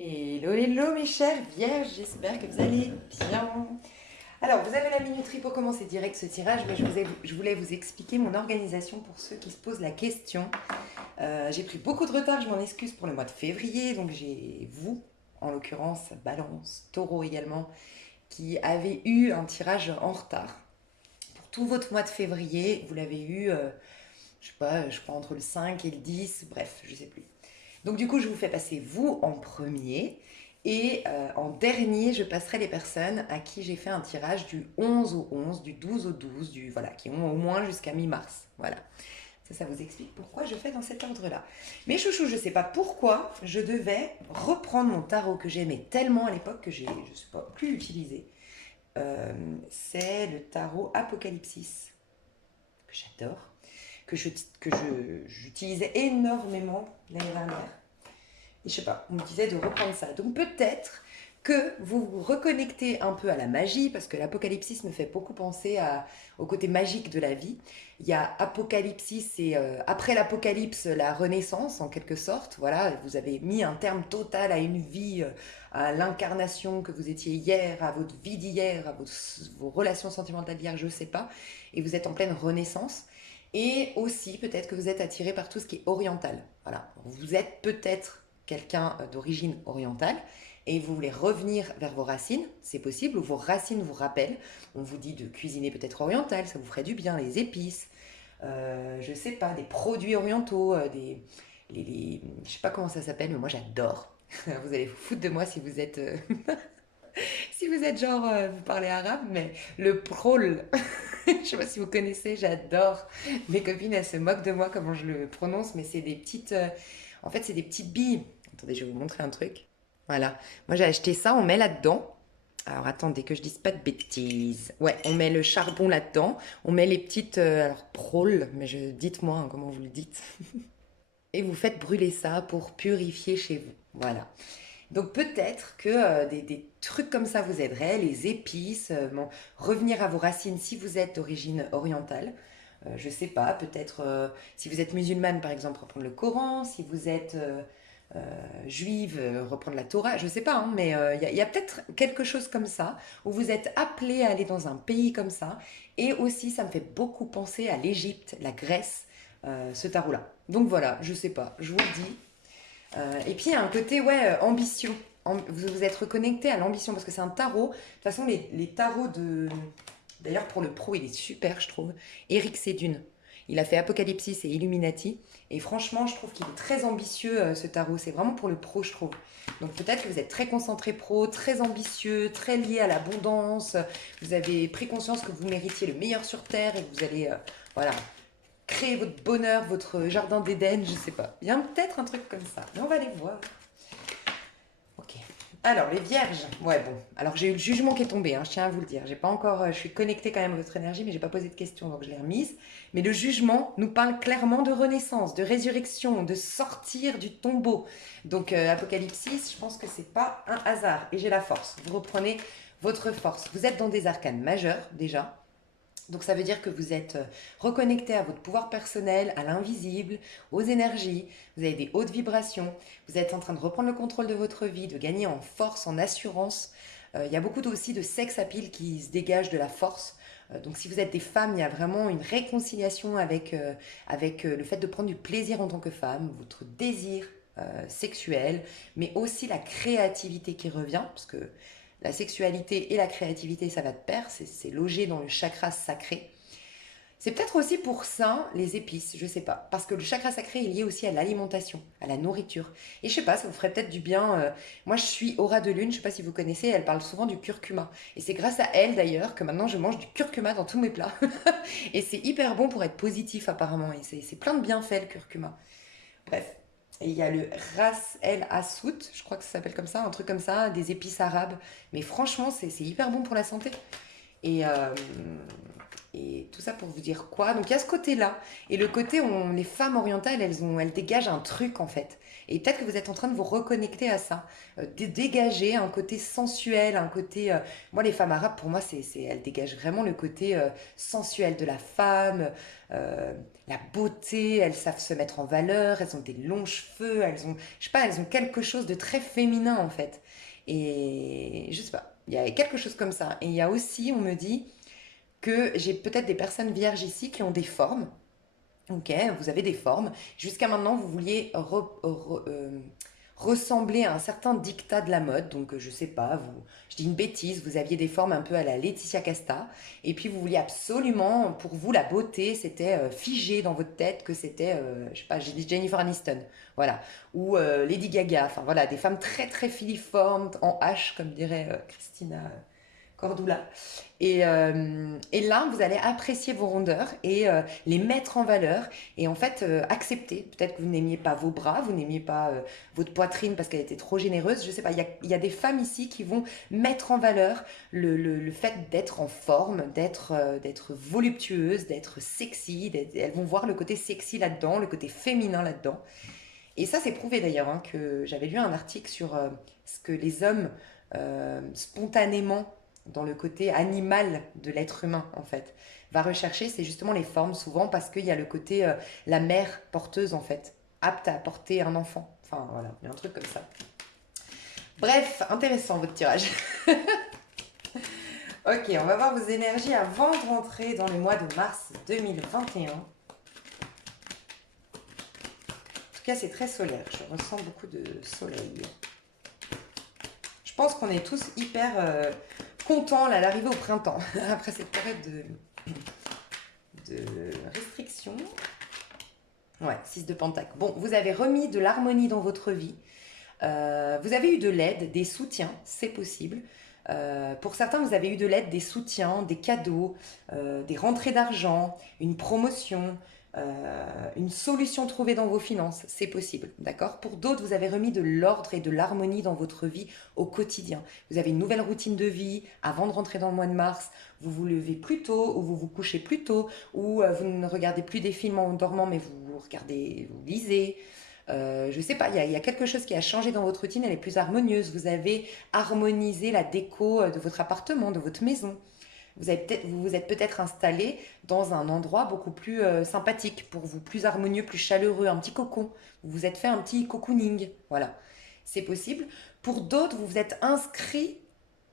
Hello, hello mes chers vierges, j'espère que vous allez bien. Alors, vous avez la minuterie pour commencer direct ce tirage, mais je voulais vous expliquer mon organisation pour ceux qui se posent la question. J'ai pris beaucoup de retard, je m'en excuse pour le mois de février, donc j'ai vous, en l'occurrence, Balance, Taureau également, qui avez eu un tirage en retard. Pour tout votre mois de février, vous l'avez eu, je sais pas, je crois entre le 5 et le 10, bref, je sais plus. Donc du coup, je vous fais passer vous en premier. Et en dernier, je passerai les personnes à qui j'ai fait un tirage du 11 au 11, du 12 au 12, voilà, qui ont au moins jusqu'à mi-mars. Voilà. Ça vous explique pourquoi je fais dans cet ordre-là. Mais chouchou, je ne sais pas pourquoi je devais reprendre mon tarot que j'aimais tellement à l'époque que je ne sais pas, plus utilisé. C'est le tarot Apocalypsis, que j'adore, j'utilisais énormément l'année dernière. Et je sais pas, on me disait de reprendre ça. Donc peut-être que vous vous reconnectez un peu à la magie, parce que l'apocalypsis me fait beaucoup penser au côté magique de la vie. Il y a apocalypsis et après l'apocalypse, la renaissance en quelque sorte. Voilà, vous avez mis un terme total à une vie, à l'incarnation que vous étiez hier, à votre vie d'hier, à vos relations sentimentales d'hier, je sais pas. Et vous êtes en pleine renaissance. Et aussi, peut-être que vous êtes attiré par tout ce qui est oriental. Voilà, vous êtes peut-être quelqu'un d'origine orientale et vous voulez revenir vers vos racines, c'est possible, ou vos racines vous rappellent. On vous dit de cuisiner peut-être oriental, ça vous ferait du bien, les épices, je sais pas, des produits orientaux, je sais pas comment ça s'appelle, mais moi j'adore. Vous allez vous foutre de moi si vous êtes, si vous êtes genre, vous parlez arabe, mais le prol, je sais pas si vous connaissez, j'adore. Mes copines, elles se moquent de moi comment je le prononce, mais c'est des petites, en fait, c'est des petites billes. Attendez, je vais vous montrer un truc. Voilà. Moi, j'ai acheté ça, on met là-dedans. Alors, attendez que je dise pas de bêtises. Ouais, on met le charbon là-dedans. On met les petites, alors, prôles, mais dites-moi hein, comment vous le dites. Et vous faites brûler ça pour purifier chez vous. Voilà. Donc peut-être que des trucs comme ça vous aideraient, les épices, bon, revenir à vos racines si vous êtes d'origine orientale. Je sais pas, peut-être si vous êtes musulmane par exemple, reprendre le Coran, si vous êtes juive, reprendre la Torah, je sais pas, hein, mais y a peut-être quelque chose comme ça, où vous êtes appelé à aller dans un pays comme ça, et aussi ça me fait beaucoup penser à l'Égypte, la Grèce, ce tarot-là. Donc voilà, je sais pas, je vous le dis, et puis il y a un côté, ouais, ambition. Vous vous êtes reconnecté à l'ambition parce que c'est un tarot. De toute façon, les tarots de. D'ailleurs, pour le pro, il est super, je trouve. Eric Sédune. Il a fait Apocalypsis et Illuminati. Et franchement, je trouve qu'il est très ambitieux, ce tarot. C'est vraiment pour le pro, je trouve. Donc peut-être que vous êtes très concentré pro, très ambitieux, très lié à l'abondance. Vous avez pris conscience que vous méritiez le meilleur sur Terre et que vous allez, voilà, créer votre bonheur, votre jardin d'Éden, je sais pas. Il y a peut-être un truc comme ça, mais on va aller voir. Ok. Alors, les vierges. Ouais, bon. Alors, j'ai eu le jugement qui est tombé, hein, je tiens à vous le dire. J'ai pas encore, je suis connectée quand même à votre énergie, mais j'ai pas posé de questions, donc je l'ai remise. Mais le jugement nous parle clairement de renaissance, de résurrection, de sortir du tombeau. Donc, Apocalypsis, je pense que c'est pas un hasard. Et j'ai la force. Vous reprenez votre force. Vous êtes dans des arcanes majeures, déjà. Donc ça veut dire que vous êtes reconnecté à votre pouvoir personnel, à l'invisible, aux énergies, vous avez des hautes vibrations, vous êtes en train de reprendre le contrôle de votre vie, de gagner en force, en assurance. Il y a beaucoup aussi de sex appeal qui se dégage de la force. Donc si vous êtes des femmes, il y a vraiment une réconciliation avec le fait de prendre du plaisir en tant que femme, votre désir sexuel, mais aussi la créativité qui revient, parce que la sexualité et la créativité, ça va de pair, c'est logé dans le chakra sacré. C'est peut-être aussi pour ça les épices, je sais pas. Parce que le chakra sacré est lié aussi à l'alimentation, à la nourriture. Et je sais pas, ça vous ferait peut-être du bien. Moi, je suis Aura de Lune, je sais pas si vous connaissez, elle parle souvent du curcuma. Et c'est grâce à elle d'ailleurs que maintenant je mange du curcuma dans tous mes plats. Et c'est hyper bon pour être positif apparemment. Et c'est plein de bienfaits le curcuma. Bref. Et il y a le Ras El Assout, je crois que ça s'appelle comme ça, un truc comme ça, des épices arabes. Mais franchement, c'est hyper bon pour la santé. Et, Et tout ça pour vous dire quoi? Donc il y a ce côté-là. Et le côté, les femmes orientales, elles dégagent un truc en fait. Et peut-être que vous êtes en train de vous reconnecter à ça. Dégager un côté sensuel, un côté... moi, les femmes arabes, pour moi, elles dégagent vraiment le côté sensuel de la femme, euh, la beauté, elles savent se mettre en valeur, elles ont des longs cheveux, je sais pas, elles ont quelque chose de très féminin en fait. Et je sais pas, il y a quelque chose comme ça. Et il y a aussi, on me dit que j'ai peut-être des personnes vierges ici qui ont des formes. Ok, vous avez des formes. Jusqu'à maintenant, vous vouliez ressembler à un certain dictat de la mode. Donc, je sais pas, je dis une bêtise, vous aviez des formes un peu à la Laetitia Casta. Et puis, vous vouliez absolument, pour vous, la beauté, c'était figé dans votre tête, que c'était, je sais pas, j'ai dit Jennifer Aniston. Voilà. Ou Lady Gaga. Enfin, voilà, des femmes très, très filiformes, en H, comme dirait Christina Cordula. Et là, vous allez apprécier vos rondeurs et les mettre en valeur et en fait accepter. Peut-être que vous n'aimiez pas vos bras, vous n'aimiez pas votre poitrine parce qu'elle était trop généreuse. Je sais pas, il y a des femmes ici qui vont mettre en valeur le fait d'être en forme, d'être voluptueuse, d'être sexy. Elles vont voir le côté sexy là-dedans, le côté féminin là-dedans. Et ça, c'est prouvé d'ailleurs, hein, que j'avais lu un article sur ce que les hommes, spontanément, dans le côté animal de l'être humain, en fait, va rechercher, c'est justement les formes, souvent, parce qu'il y a le côté, la mère porteuse, en fait, apte à porter un enfant. Enfin, voilà, il y a un truc comme ça. Bref, intéressant votre tirage. Ok, on va voir vos énergies avant de rentrer dans le mois de mars 2021. En tout cas, c'est très solaire. Je ressens beaucoup de soleil. Je pense qu'on est tous hyper contents là, d'arriver au printemps, après cette période de restriction. Ouais, 6 de Pentacle. Bon, vous avez remis de l'harmonie dans votre vie. Vous avez eu de l'aide, des soutiens, c'est possible. Pour certains, vous avez eu de l'aide, des soutiens, des cadeaux, des rentrées d'argent, une promotion, une solution trouvée dans vos finances, c'est possible, d'accord? Pour d'autres, vous avez remis de l'ordre et de l'harmonie dans votre vie au quotidien. Vous avez une nouvelle routine de vie avant de rentrer dans le mois de mars. Vous vous levez plus tôt ou vous vous couchez plus tôt ou vous ne regardez plus des films en dormant mais vous regardez, vous lisez. Je sais pas, il y a quelque chose qui a changé dans votre routine, elle est plus harmonieuse. Vous avez harmonisé la déco de votre appartement, de votre maison. Vous vous êtes peut-être installé dans un endroit beaucoup plus sympathique pour vous, plus harmonieux, plus chaleureux, un petit cocon. Vous vous êtes fait un petit cocooning, voilà. C'est possible. Pour d'autres, vous vous êtes inscrit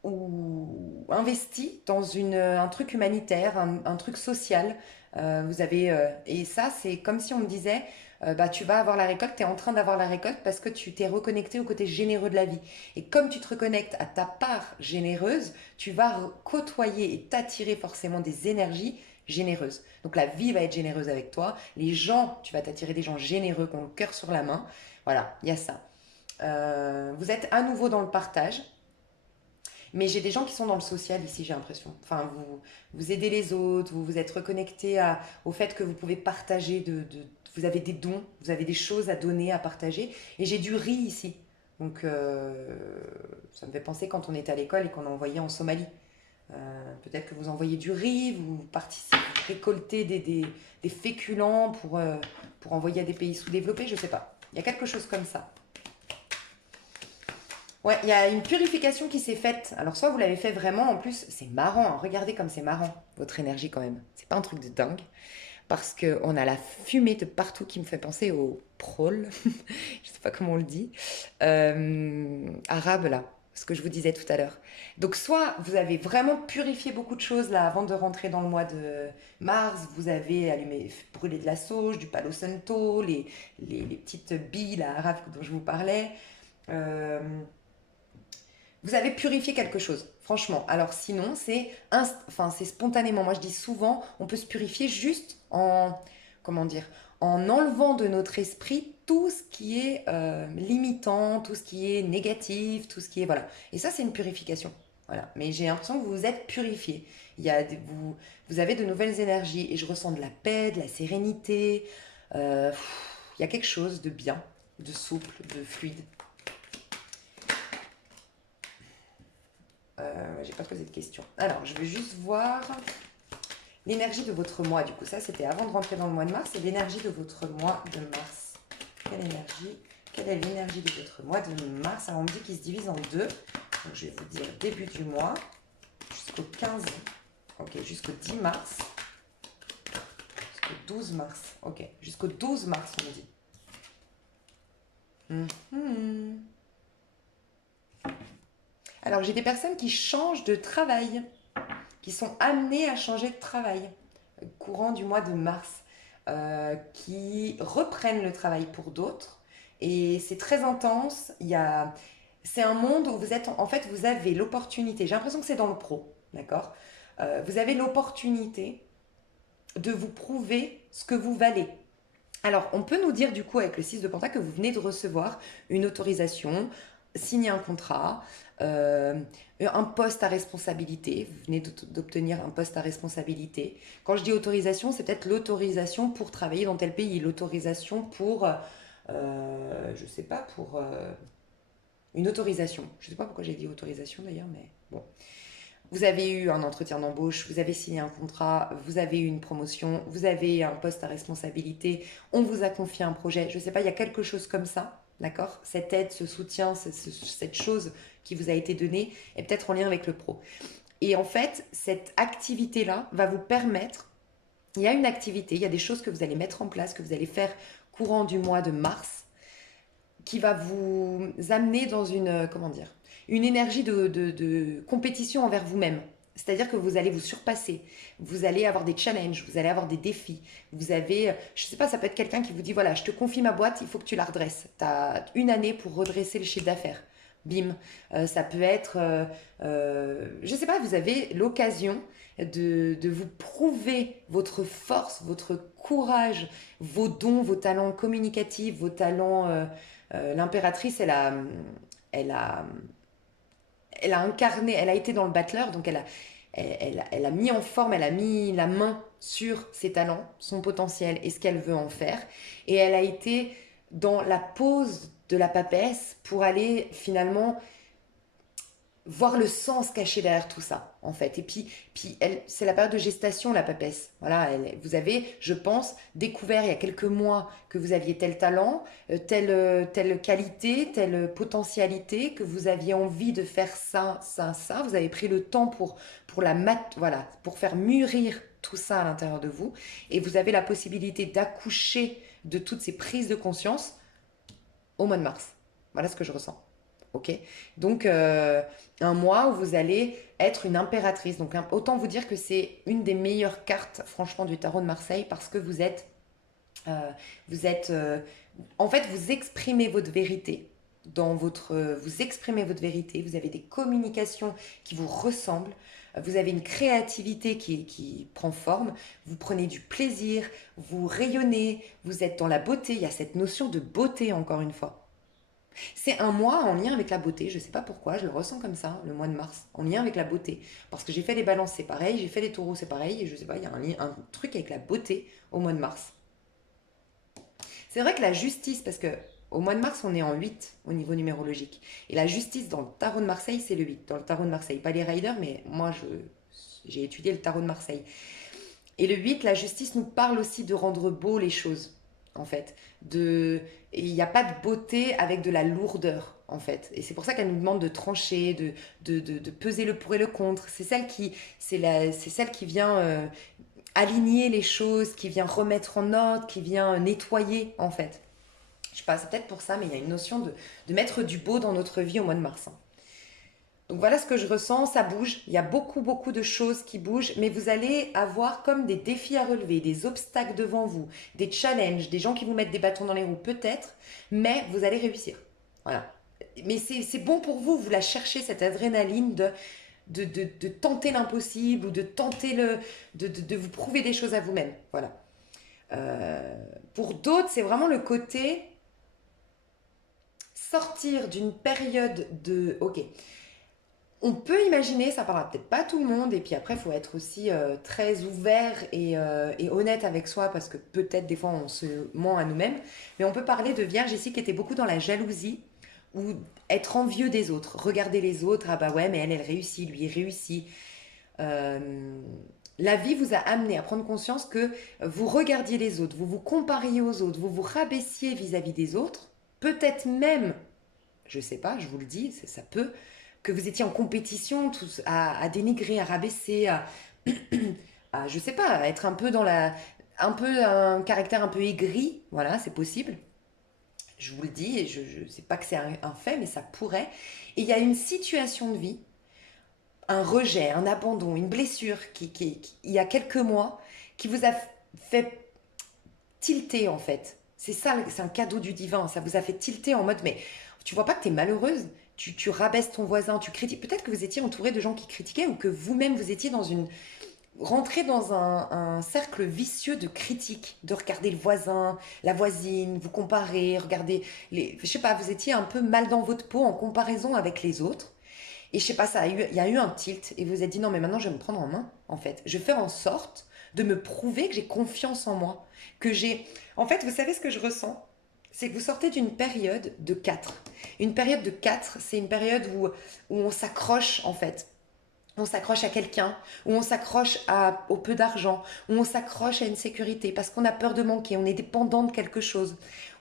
ou investi dans un truc humanitaire, un truc social. Et ça, c'est comme si on me disait, bah, tu vas avoir la récolte, tu es en train d'avoir la récolte parce que tu t'es reconnecté au côté généreux de la vie. Et comme tu te reconnectes à ta part généreuse, tu vas côtoyer et t'attirer forcément des énergies généreuses. Donc la vie va être généreuse avec toi, les gens, tu vas t'attirer des gens généreux qui ont le cœur sur la main. Voilà, il y a ça. Vous êtes à nouveau dans le partage. Mais j'ai des gens qui sont dans le social ici, j'ai l'impression. Enfin, vous aidez les autres, vous vous êtes reconnecté au fait que vous pouvez partager, vous avez des dons, vous avez des choses à donner, à partager. Et j'ai du riz ici. Donc, ça me fait penser quand on était à l'école et qu'on envoyait en Somalie. Peut-être que vous envoyez du riz, vous participez, vous récoltez des féculents pour envoyer à des pays sous-développés, je sais pas. Il y a quelque chose comme ça. Ouais, il y a une purification qui s'est faite. Alors, soit vous l'avez fait vraiment, en plus, c'est marrant, hein. Regardez comme c'est marrant, votre énergie quand même. C'est pas un truc de dingue. Parce qu'on a la fumée de partout qui me fait penser au prol. Je sais pas comment on le dit. Arabe, là. Ce que je vous disais tout à l'heure. Donc, soit vous avez vraiment purifié beaucoup de choses là avant de rentrer dans le mois de mars, vous avez allumé, brûlé de la sauge, du palo santo, les petites billes là, arabes dont je vous parlais. Euh, vous avez purifié quelque chose, franchement. Alors sinon, enfin, c'est spontanément. Moi, je dis souvent, on peut se purifier juste comment dire, en enlevant de notre esprit tout ce qui est limitant, tout ce qui est négatif, tout ce qui est voilà. Et ça, c'est une purification. Voilà. Mais j'ai l'impression que vous vous êtes purifié. Vous avez de nouvelles énergies et je ressens de la paix, de la sérénité. Il y a quelque chose de bien, de souple, de fluide. J'ai pas posé de questions. Alors, je vais juste voir L'énergie de votre mois, du coup, ça c'était avant de rentrer dans le mois de mars, et l'énergie de votre mois de mars. Quelle est l'énergie de votre mois de mars? Alors on me dit qu'il se divise en deux. Donc je vais vous dire début du mois jusqu'au 15, ok, jusqu'au 10 mars, jusqu'au 12 mars, ok, jusqu'au 12 mars on me dit. Alors j'ai des personnes qui changent de travail, qui sont amenées à changer de travail courant du mois de mars, qui reprennent le travail pour d'autres. Et c'est très intense. C'est un monde où vous êtes, en fait, vous avez l'opportunité. J'ai l'impression que c'est dans le pro, d'accord. Vous avez l'opportunité de vous prouver ce que vous valez. Alors, on peut nous dire du coup avec le 6 de Pentacle que vous venez de recevoir une autorisation, signer un contrat, un poste à responsabilité. Vous venez d'obtenir un poste à responsabilité. Quand je dis autorisation, c'est peut-être l'autorisation pour travailler dans tel pays, l'autorisation pour, je sais pas, pour une autorisation. Je sais pas pourquoi j'ai dit autorisation d'ailleurs, mais bon. Vous avez eu un entretien d'embauche, vous avez signé un contrat, vous avez eu une promotion, vous avez un poste à responsabilité, on vous a confié un projet, je ne sais pas, il y a quelque chose comme ça, d'accord? Cette aide, ce soutien, cette chose qui vous a été donnée est peut-être en lien avec le pro. Et en fait, cette activité-là va vous permettre, il y a une activité, il y a des choses que vous allez mettre en place, que vous allez faire courant du mois de mars, qui va vous amener dans une, comment dire, une énergie de compétition envers vous-même. C'est-à-dire que vous allez vous surpasser, vous allez avoir des challenges, vous allez avoir des défis. Vous avez, je ne sais pas, ça peut être quelqu'un qui vous dit, voilà, je te confie ma boîte, il faut que tu la redresses. Tu as une année pour redresser le chiffre d'affaires. Bim. Ça peut être, je ne sais pas, vous avez l'occasion de vous prouver votre force, votre courage, vos dons, vos talents communicatifs, vos talents. L'impératrice, elle a, elle a incarné, elle a été dans le battleur, donc elle a mis en forme, elle a mis la main sur ses talents, son potentiel et ce qu'elle veut en faire. Et elle a été dans la pose de la papesse pour aller finalement voir le sens caché derrière tout ça, en fait. Et puis c'est la période de gestation, la papesse. Voilà, vous avez, je pense, découvert il y a quelques mois que vous aviez tel talent, telle qualité, telle potentialité, que vous aviez envie de faire ça, ça, ça. Vous avez pris le temps voilà, pour faire mûrir tout ça à l'intérieur de vous. Et vous avez la possibilité d'accoucher de toutes ces prises de conscience au mois de mars. Voilà ce que je ressens. Ok. Donc, un mois où vous allez être une impératrice. Donc, autant vous dire que c'est une des meilleures cartes, franchement, du tarot de Marseille parce que euh, vous êtes, en fait, vous exprimez votre vérité vous exprimez votre vérité. Vous avez des communications qui vous ressemblent. Vous avez une créativité qui prend forme. Vous prenez du plaisir. Vous rayonnez. Vous êtes dans la beauté. Il y a cette notion de beauté encore une fois. C'est un mois en lien avec la beauté, je ne sais pas pourquoi, je le ressens comme ça, le mois de mars, en lien avec la beauté. Parce que j'ai fait les balances, c'est pareil, j'ai fait les taureaux, c'est pareil, et je sais pas, il y a un truc avec la beauté au mois de mars. C'est vrai que la justice, parce que au mois de mars, on est en 8 au niveau numérologique. Et la justice dans le tarot de Marseille, c'est le 8. Dans le tarot de Marseille, pas les riders, mais moi, j'ai étudié le tarot de Marseille. Et le 8, la justice nous parle aussi de rendre beau les choses, en fait. Il n'y a pas de beauté avec de la lourdeur, en fait. Et c'est pour ça qu'elle nous demande de trancher, de peser le pour et le contre. C'est celle qui vient aligner les choses, qui vient remettre en ordre, qui vient nettoyer, en fait. Je sais pas, c'est peut-être pour ça, mais il y a une notion de mettre du beau dans notre vie au mois de mars, hein. Donc voilà ce que je ressens, ça bouge, il y a beaucoup beaucoup de choses qui bougent, mais vous allez avoir comme des défis à relever, des obstacles devant vous, des challenges, des gens qui vous mettent des bâtons dans les roues peut-être, mais vous allez réussir. Voilà. Mais c'est bon pour vous, vous la cherchez, cette adrénaline de tenter l'impossible ou de tenter de vous prouver des choses à vous-même. Voilà. Pour d'autres, c'est vraiment le côté sortir d'une période de... Ok, on peut imaginer, ça parlera peut-être pas à tout le monde, et puis après, il faut être aussi très ouvert et honnête avec soi, parce que peut-être des fois, on se ment à nous-mêmes, mais on peut parler de vierge ici qui était beaucoup dans la jalousie, ou être envieux des autres, regarder les autres, ah bah ouais, mais elle réussit, lui, il réussit. Euh, la vie vous a amené à prendre conscience que vous regardiez les autres, vous vous compariez aux autres, vous vous rabaissiez vis-à-vis des autres, peut-être même, je sais pas, je vous le dis, ça peut, que vous étiez en compétition à dénigrer, à rabaisser, je sais pas, à être un peu un peu un caractère un peu aigri, voilà, c'est possible. Je vous le dis, et je sais pas que c'est un fait, mais ça pourrait. Et il y a une situation de vie, un rejet, un abandon, une blessure il y a quelques mois, qui vous a fait tilter en fait. C'est ça, c'est un cadeau du divin. Ça vous a fait tilter en mode, mais tu vois pas que tu es malheureuse, tu rabaisses ton voisin, tu critiques. Peut-être que vous étiez entouré de gens qui critiquaient ou que vous-même vous étiez rentré dans un cercle vicieux de critiques, de regarder le voisin, la voisine, vous comparer, regarder je sais pas, vous étiez un peu mal dans votre peau en comparaison avec les autres. Et je sais pas, il y a eu un tilt et vous vous êtes dit non mais maintenant je vais me prendre en main en fait. Je vais faire en sorte de me prouver que j'ai confiance en moi, que j'ai... En fait, vous savez ce que je ressens? C'est que vous sortez d'une période de 4. Une période de 4, c'est une période où on s'accroche en fait. On s'accroche à quelqu'un, où on s'accroche au peu d'argent, où on s'accroche à une sécurité parce qu'on a peur de manquer, on est dépendant de quelque chose,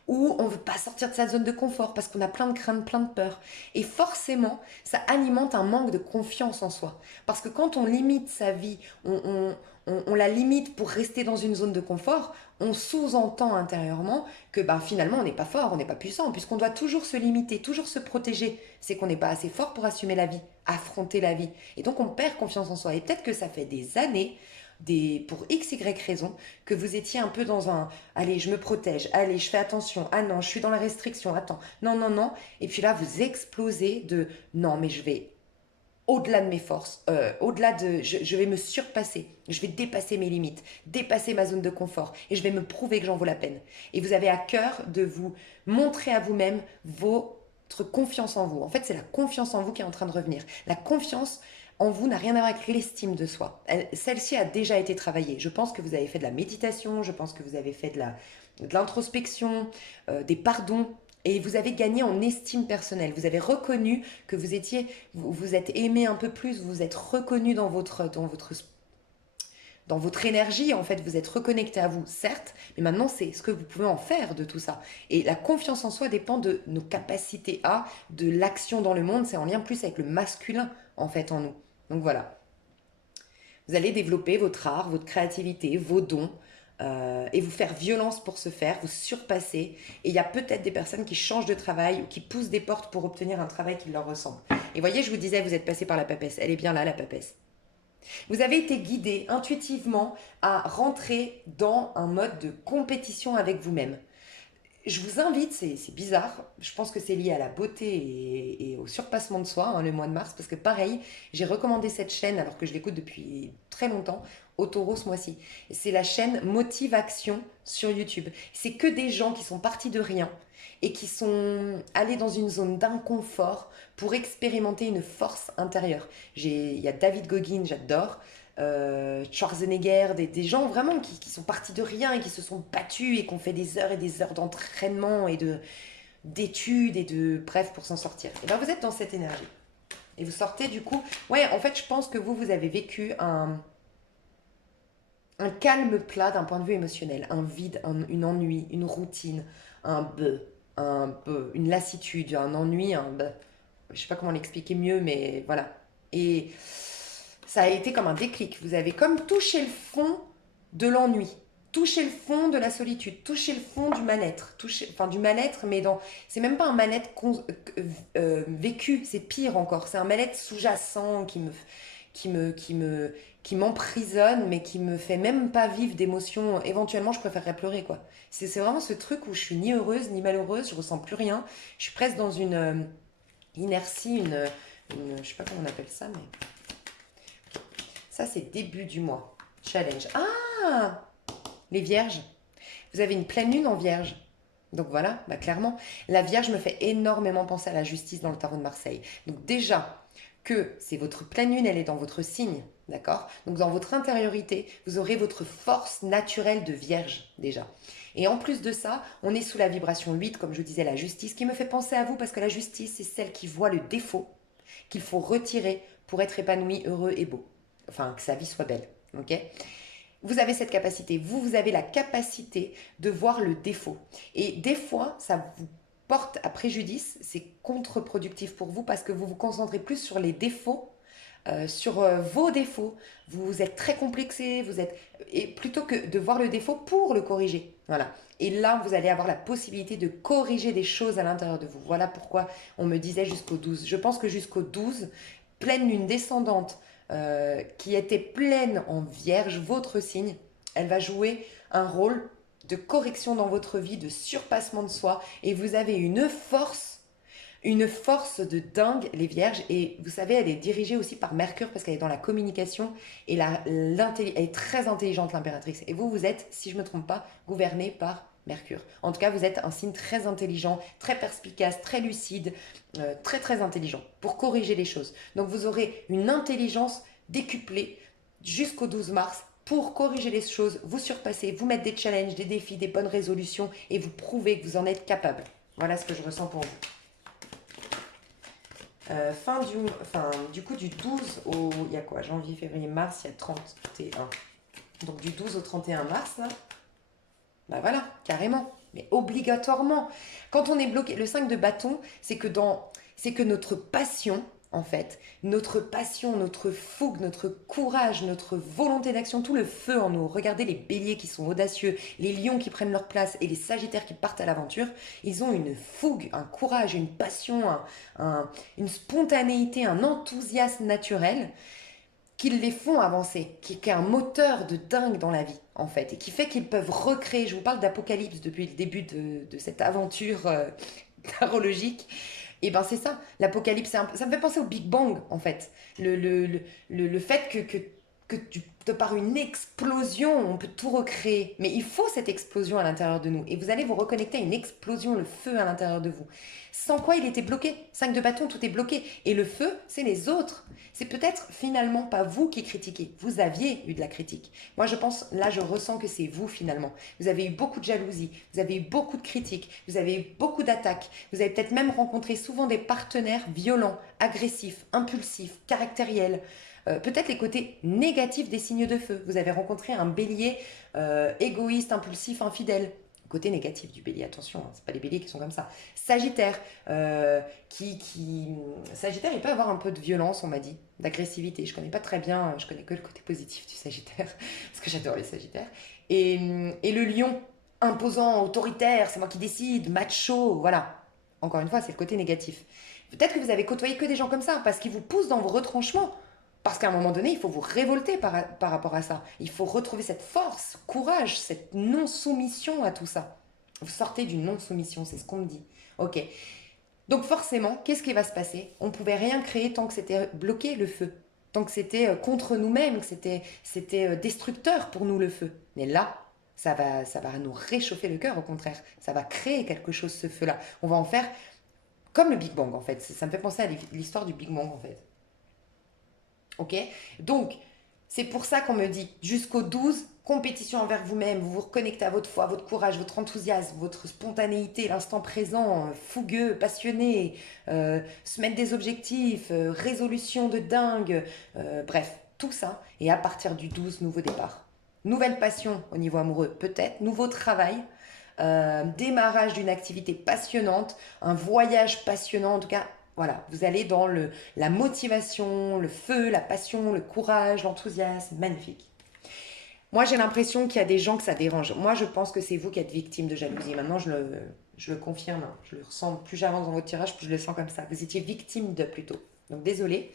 où on ne veut pas sortir de sa zone de confort parce qu'on a plein de craintes, plein de peurs. Et forcément, ça alimente un manque de confiance en soi. Parce que quand on limite sa vie, on la limite pour rester dans une zone de confort, on sous-entend intérieurement que finalement on n'est pas fort, on n'est pas puissant, puisqu'on doit toujours se limiter, toujours se protéger. C'est qu'on n'est pas assez fort pour assumer la vie, affronter la vie. Et donc on perd confiance en soi. Et peut-être que ça fait des années, pour x, y raison, que vous étiez un peu dans un allez, je me protège, allez, je fais attention, ah non, je suis dans la restriction, attends, non, non, non. Et puis là, vous explosez de non, mais je vais au-delà de mes forces, au-delà de... Je vais me surpasser, je vais dépasser mes limites, dépasser ma zone de confort et je vais me prouver que j'en vaux la peine. Et vous avez à cœur de vous montrer à vous-même votre confiance en vous. En fait, c'est la confiance en vous qui est en train de revenir. La confiance en vous n'a rien à voir avec l'estime de soi. Celle-ci a déjà été travaillée. Je pense que vous avez fait de la méditation, je pense que vous avez fait de l'introspection, des pardons, et vous avez gagné en estime personnelle. Vous avez reconnu que vous êtes aimé un peu plus, vous êtes reconnu dans votre énergie, en fait, vous êtes reconnecté à vous, certes, mais maintenant, c'est ce que vous pouvez en faire de tout ça. Et la confiance en soi dépend de nos capacités de l'action dans le monde, c'est en lien plus avec le masculin, en fait, en nous. Donc voilà. Vous allez développer votre art, votre créativité, vos dons, et vous faire violence pour ce faire, vous surpasser. Et il y a peut-être des personnes qui changent de travail ou qui poussent des portes pour obtenir un travail qui leur ressemble. Et voyez, je vous disais, vous êtes passé par la papesse. Elle est bien là, la papesse. Vous avez été guidé intuitivement à rentrer dans un mode de compétition avec vous-même. Je vous invite, c'est bizarre, je pense que c'est lié à la beauté et au surpassement de soi, le mois de mars, parce que pareil, j'ai recommandé cette chaîne alors que je l'écoute depuis très longtemps, au taureau ce mois-ci. C'est la chaîne Motive Action sur YouTube. C'est que des gens qui sont partis de rien et qui sont allés dans une zone d'inconfort pour expérimenter une force intérieure. Il y a David Goggin, j'adore. Schwarzenegger, des gens vraiment qui sont partis de rien et qui se sont battus et qui ont fait des heures et des heures d'entraînement et d'études bref, pour s'en sortir. Et bien vous êtes dans cette énergie. Et vous sortez du coup... Ouais, en fait, je pense que vous avez vécu un calme plat d'un point de vue émotionnel, un vide, une ennui, une routine, une lassitude, un ennui, je sais pas comment l'expliquer mieux, mais voilà. Et ça a été comme un déclic. Vous avez comme touché le fond de l'ennui, touché le fond de la solitude, touché le fond du mal-être, enfin du mal-être, mais c'est même pas un mal-être vécu, c'est pire encore. C'est un mal-être sous-jacent qui m'emprisonne, mais qui me fait même pas vivre d'émotions. Éventuellement, je préférerais pleurer, quoi. C'est vraiment ce truc où je suis ni heureuse ni malheureuse, je ressens plus rien. Je suis presque dans une inertie, je sais pas comment on appelle ça, mais ça c'est début du mois. Challenge. Ah, les vierges. Vous avez une pleine lune en vierge. Donc voilà, clairement, la Vierge me fait énormément penser à la justice dans le tarot de Marseille. Donc déjà, que c'est votre pleine lune, elle est dans votre signe, d'accord? Donc dans votre intériorité, vous aurez votre force naturelle de Vierge déjà. Et en plus de ça, on est sous la vibration 8, comme je disais, la justice, qui me fait penser à vous parce que la justice, c'est celle qui voit le défaut qu'il faut retirer pour être épanoui, heureux et beau. Enfin, que sa vie soit belle. ok? Vous avez cette capacité, vous avez la capacité de voir le défaut. Et des fois, ça vous porte à préjudice, c'est contre-productif pour vous parce que vous vous concentrez plus sur les défauts, sur vos défauts. Vous êtes très complexé, et plutôt que de voir le défaut pour le corriger. Voilà. Et là, vous allez avoir la possibilité de corriger des choses à l'intérieur de vous. Voilà pourquoi on me disait jusqu'au 12. Je pense que jusqu'au 12, pleine lune descendante, qui était pleine en vierge, votre signe, elle va jouer un rôle de correction dans votre vie, de surpassement de soi. Et vous avez une force de dingue, les vierges. Et vous savez, elle est dirigée aussi par Mercure parce qu'elle est dans la communication. Et elle est très intelligente, l'impératrice. Et vous êtes, si je ne me trompe pas, gouverné par Mercure. En tout cas, vous êtes un signe très intelligent, très perspicace, très lucide, très très intelligent pour corriger les choses. Donc vous aurez une intelligence décuplée jusqu'au 12 mars pour corriger les choses, vous surpasser, vous mettre des challenges, des défis, des bonnes résolutions et vous prouver que vous en êtes capable. Voilà ce que je ressens pour vous. Du coup, du 12 au... Il y a quoi? Janvier, février, mars, il y a 31. Donc du 12 au 31 mars, là, bah voilà, carrément. Mais obligatoirement. Quand on est bloqué, le 5 de bâton, c'est que notre passion, en fait, notre fougue, notre courage, notre volonté d'action, tout le feu en nous. Regardez les béliers qui sont audacieux, les lions qui prennent leur place et les sagittaires qui partent à l'aventure. Ils ont une fougue, un courage, une passion, une spontanéité, un enthousiasme naturel qui les font avancer, qui est un moteur de dingue dans la vie, en fait, et qui fait qu'ils peuvent recréer. Je vous parle d'Apocalypse depuis le début de cette aventure tarologique. Et ben c'est ça, l'Apocalypse, ça me fait penser au Big Bang, en fait. Le fait que par une explosion, on peut tout recréer. Mais il faut cette explosion à l'intérieur de nous. Et vous allez vous reconnecter à une explosion, le feu à l'intérieur de vous. Sans quoi il était bloqué. 5 de bâton, tout est bloqué. Et le feu, c'est les autres. C'est peut-être finalement pas vous qui critiquez. Vous aviez eu de la critique. Moi, je pense, là, je ressens que c'est vous finalement. Vous avez eu beaucoup de jalousie. Vous avez eu beaucoup de critiques. Vous avez eu beaucoup d'attaques. Vous avez peut-être même rencontré souvent des partenaires violents, agressifs, impulsifs, caractériels. Peut-être les côtés négatifs des signes de feu. Vous avez rencontré un bélier égoïste, impulsif, infidèle. Côté négatif du bélier, attention, hein, c'est pas les béliers qui sont comme ça. Sagittaire, Sagittaire, il peut avoir un peu de violence, on m'a dit, d'agressivité. Je connais pas très bien, je connais que le côté positif du Sagittaire, parce que j'adore les Sagittaires. Et le lion, imposant, autoritaire, c'est moi qui décide, macho, voilà. Encore une fois, c'est le côté négatif. Peut-être que vous avez côtoyé que des gens comme ça, parce qu'ils vous poussent dans vos retranchements. Parce qu'à un moment donné, il faut vous révolter par rapport à ça. Il faut retrouver cette force, ce courage, cette non-soumission à tout ça. Vous sortez d'une non-soumission, c'est ce qu'on me dit. Ok. Donc forcément, qu'est-ce qui va se passer? On ne pouvait rien créer tant que c'était bloqué le feu. Tant que c'était contre nous-mêmes, que c'était destructeur pour nous le feu. Mais là, ça va nous réchauffer le cœur, au contraire. Ça va créer quelque chose, ce feu-là. On va en faire comme le Big Bang, en fait. Ça me fait penser à l'histoire du Big Bang, en fait. Ok? Donc, c'est pour ça qu'on me dit jusqu'au 12, compétition envers vous-même, vous vous reconnectez à votre foi, votre courage, votre enthousiasme, votre spontanéité, l'instant présent, fougueux, passionné, se mettre des objectifs, résolution de dingue, bref, tout ça. Et à partir du 12, nouveau départ. Nouvelle passion au niveau amoureux, peut-être, nouveau travail, démarrage d'une activité passionnante, un voyage passionnant, en tout cas. Voilà, vous allez dans la motivation, le feu, la passion, le courage, l'enthousiasme, magnifique. Moi, j'ai l'impression qu'il y a des gens que ça dérange. Moi, je pense que c'est vous qui êtes victime de jalousie. Maintenant, je le confirme, hein. Je le ressens. Plus j'avance dans votre tirage, plus je le sens comme ça. Vous étiez victime de plutôt. Donc, désolé.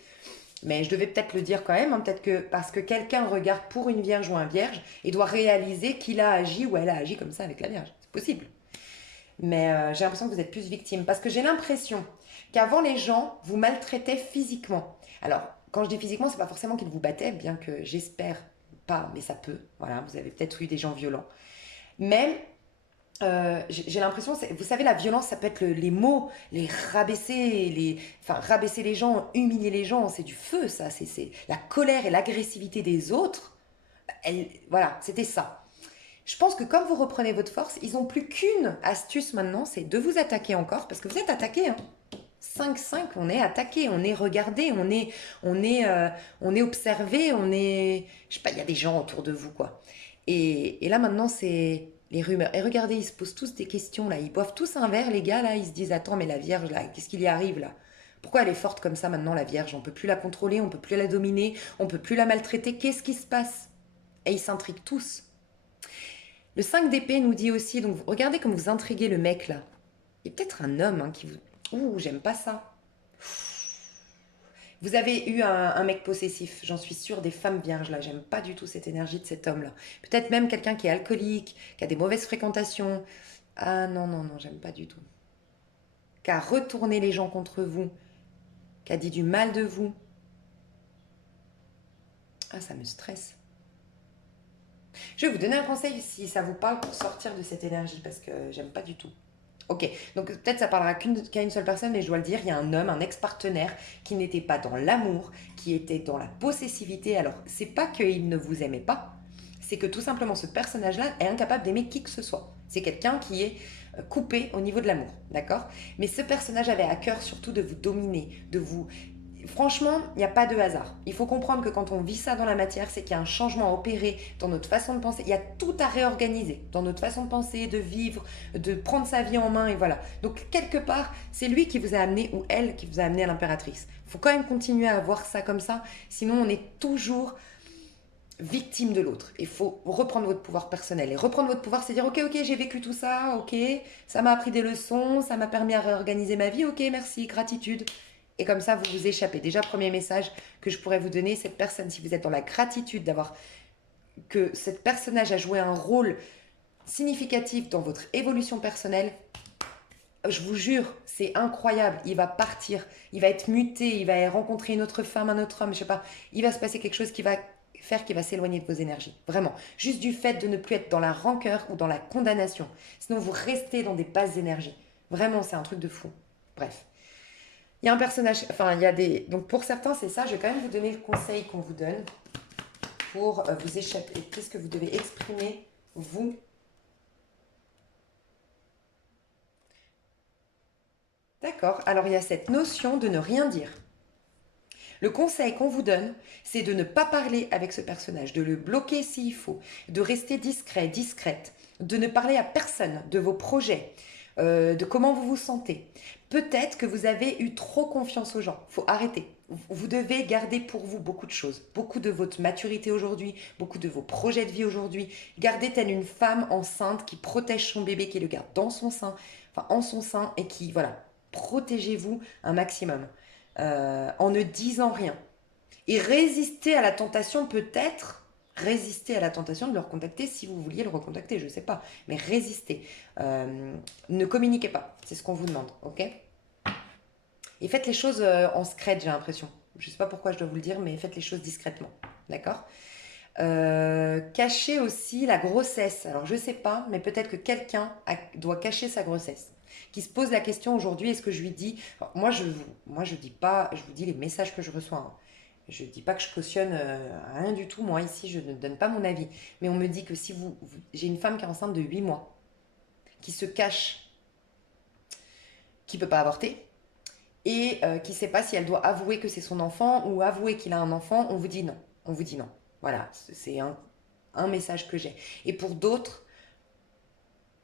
Mais je devais peut-être le dire quand même. Hein, peut-être que parce que quelqu'un regarde pour une vierge ou un vierge et doit réaliser qu'il a agi ou elle a agi comme ça avec la vierge. C'est possible. Mais j'ai l'impression que vous êtes plus victime. Parce que j'ai l'impression qu'avant, les gens vous maltraitaient physiquement. Alors, quand je dis physiquement, c'est pas forcément qu'ils vous battaient, bien que j'espère pas, mais ça peut. Voilà, vous avez peut-être eu des gens violents. Mais j'ai l'impression, vous savez, la violence, ça peut être les mots, les rabaisser, rabaisser les gens, humilier les gens, c'est du feu, ça. C'est la colère et l'agressivité des autres. Voilà, c'était ça. Je pense que comme vous reprenez votre force, ils n'ont plus qu'une astuce maintenant, c'est de vous attaquer encore, parce que vous êtes attaqué, hein. 5-5, on est attaqué, on est regardé, on est observé, on est... Je sais pas, il y a des gens autour de vous, quoi. Et là, maintenant, c'est les rumeurs. Et regardez, ils se posent tous des questions, là. Ils boivent tous un verre, les gars, là. Ils se disent, attends, mais la Vierge, là, qu'est-ce qu'il y arrive, là? Pourquoi elle est forte comme ça, maintenant, la Vierge? On peut plus la contrôler, on peut plus la dominer, on peut plus la maltraiter. Qu'est-ce qui se passe? Et ils s'intriguent tous. Le 5 d'épée nous dit aussi, donc regardez comme vous intriguez le mec, là. Il y a peut-être un homme hein, qui vous... Ouh, j'aime pas ça. Vous avez eu un mec possessif, j'en suis sûre, des femmes vierges là, j'aime pas du tout cette énergie de cet homme-là. Peut-être même quelqu'un qui est alcoolique, qui a des mauvaises fréquentations. Ah non, non, non, j'aime pas du tout. Qui a retourné les gens contre vous, qui a dit du mal de vous. Ah, ça me stresse. Je vais vous donner un conseil si ça vous parle pour sortir de cette énergie, parce que j'aime pas du tout. Ok, donc peut-être ça parlera qu'à une seule personne, mais je dois le dire, il y a un homme, un ex-partenaire qui n'était pas dans l'amour, qui était dans la possessivité. Alors, c'est pas qu'il ne vous aimait pas, c'est que tout simplement ce personnage-là est incapable d'aimer qui que ce soit. C'est quelqu'un qui est coupé au niveau de l'amour, d'accord? Mais ce personnage avait à cœur surtout de vous dominer, de vous... Franchement, il n'y a pas de hasard. Il faut comprendre que quand on vit ça dans la matière, c'est qu'il y a un changement à opérer dans notre façon de penser. Il y a tout à réorganiser dans notre façon de penser, de vivre, de prendre sa vie en main et voilà. Donc quelque part, c'est lui qui vous a amené ou elle qui vous a amené à l'impératrice. Il faut quand même continuer à voir ça comme ça, sinon on est toujours victime de l'autre. Il faut reprendre votre pouvoir personnel. Et reprendre votre pouvoir, c'est dire, ok, j'ai vécu tout ça, ok, ça m'a appris des leçons, ça m'a permis à réorganiser ma vie, ok, merci, gratitude. Et comme ça, vous vous échappez. Déjà, premier message que je pourrais vous donner, cette personne, si vous êtes dans la gratitude d'avoir que cette personnage a joué un rôle significatif dans votre évolution personnelle, je vous jure, c'est incroyable. Il va partir, il va être muté, il va rencontrer une autre femme, un autre homme, je sais pas. Il va se passer quelque chose qui va faire qu'il va s'éloigner de vos énergies. Vraiment. Juste du fait de ne plus être dans la rancœur ou dans la condamnation. Sinon, vous restez dans des basses énergies. Vraiment, c'est un truc de fou. Bref. Il y a un personnage, enfin, il y a des... Donc, pour certains, c'est ça. Je vais quand même vous donner le conseil qu'on vous donne pour vous échapper. Qu'est-ce que vous devez exprimer, vous? D'accord. Alors, il y a cette notion de ne rien dire. Le conseil qu'on vous donne, c'est de ne pas parler avec ce personnage, de le bloquer s'il faut, de rester discret, discrète, de ne parler à personne de vos projets, de comment vous vous sentez. Peut-être que vous avez eu trop confiance aux gens. Il faut arrêter. Vous devez garder pour vous beaucoup de choses, beaucoup de votre maturité aujourd'hui, beaucoup de vos projets de vie aujourd'hui. Gardez telle une femme enceinte qui protège son bébé, qui le garde dans son sein, enfin en son sein et qui, voilà, protégez-vous un maximum en ne disant rien. Et résister à la tentation, peut-être, résister à la tentation de le recontacter si vous vouliez le recontacter, je ne sais pas, mais résistez. Ne communiquez pas, c'est ce qu'on vous demande, ok? Et faites les choses en secret, j'ai l'impression. Je ne sais pas pourquoi je dois vous le dire, mais faites les choses discrètement, d'accord? Cachez aussi la grossesse. Alors je ne sais pas, mais peut-être que quelqu'un doit cacher sa grossesse. Qui se pose la question aujourd'hui, est-ce que je lui dis... Alors, moi je dis pas, je vous dis les messages que je reçois. Hein. Je ne dis pas que je cautionne rien du tout. Moi ici, je ne donne pas mon avis. Mais on me dit que si j'ai une femme qui est enceinte de 8 mois, qui se cache, qui ne peut pas avorter, et qui ne sait pas si elle doit avouer que c'est son enfant ou avouer qu'il a un enfant, on vous dit non. On vous dit non. Voilà, c'est un message que j'ai. Et pour d'autres,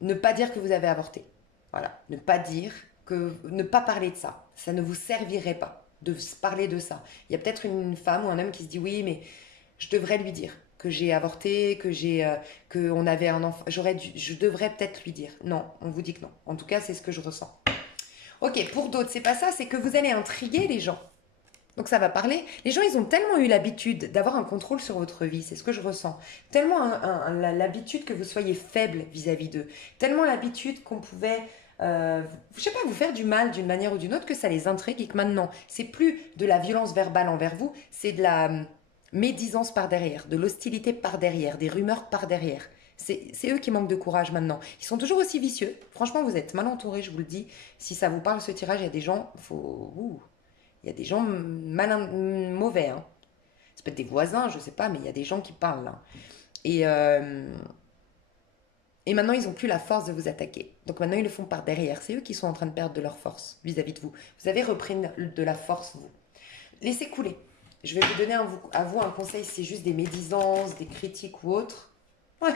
ne pas dire que vous avez avorté. Voilà, ne pas dire ne pas parler de ça. Ça ne vous servirait pas de parler de ça. Il y a peut-être une femme ou un homme qui se dit oui, mais je devrais lui dire que j'ai avorté, que on avait un enfant. Je devrais peut-être lui dire. Non, on vous dit que non. En tout cas, c'est ce que je ressens. Ok, pour d'autres, c'est pas ça, c'est que vous allez intriguer les gens. Donc ça va parler. Les gens, ils ont tellement eu l'habitude d'avoir un contrôle sur votre vie, c'est ce que je ressens. Tellement l'habitude que vous soyez faible vis-à-vis d'eux. Tellement l'habitude qu'on pouvait, je sais pas, vous faire du mal d'une manière ou d'une autre que ça les intrigue et que maintenant, c'est plus de la violence verbale envers vous, c'est de la médisance par derrière, de l'hostilité par derrière, des rumeurs par derrière. C'est eux qui manquent de courage maintenant. Ils sont toujours aussi vicieux. Franchement, vous êtes mal entourés, je vous le dis. Si ça vous parle ce tirage, il y a des gens, il y a des gens mauvais. Hein. C'est peut-être des voisins, je sais pas, mais il y a des gens qui parlent là. Et Et maintenant, ils n'ont plus la force de vous attaquer. Donc maintenant, ils le font par derrière. C'est eux qui sont en train de perdre de leur force vis-à-vis de vous. Vous avez repris de la force, vous. Laissez couler. Je vais vous donner à vous un conseil, si c'est juste des médisances, des critiques ou autres. Ouais.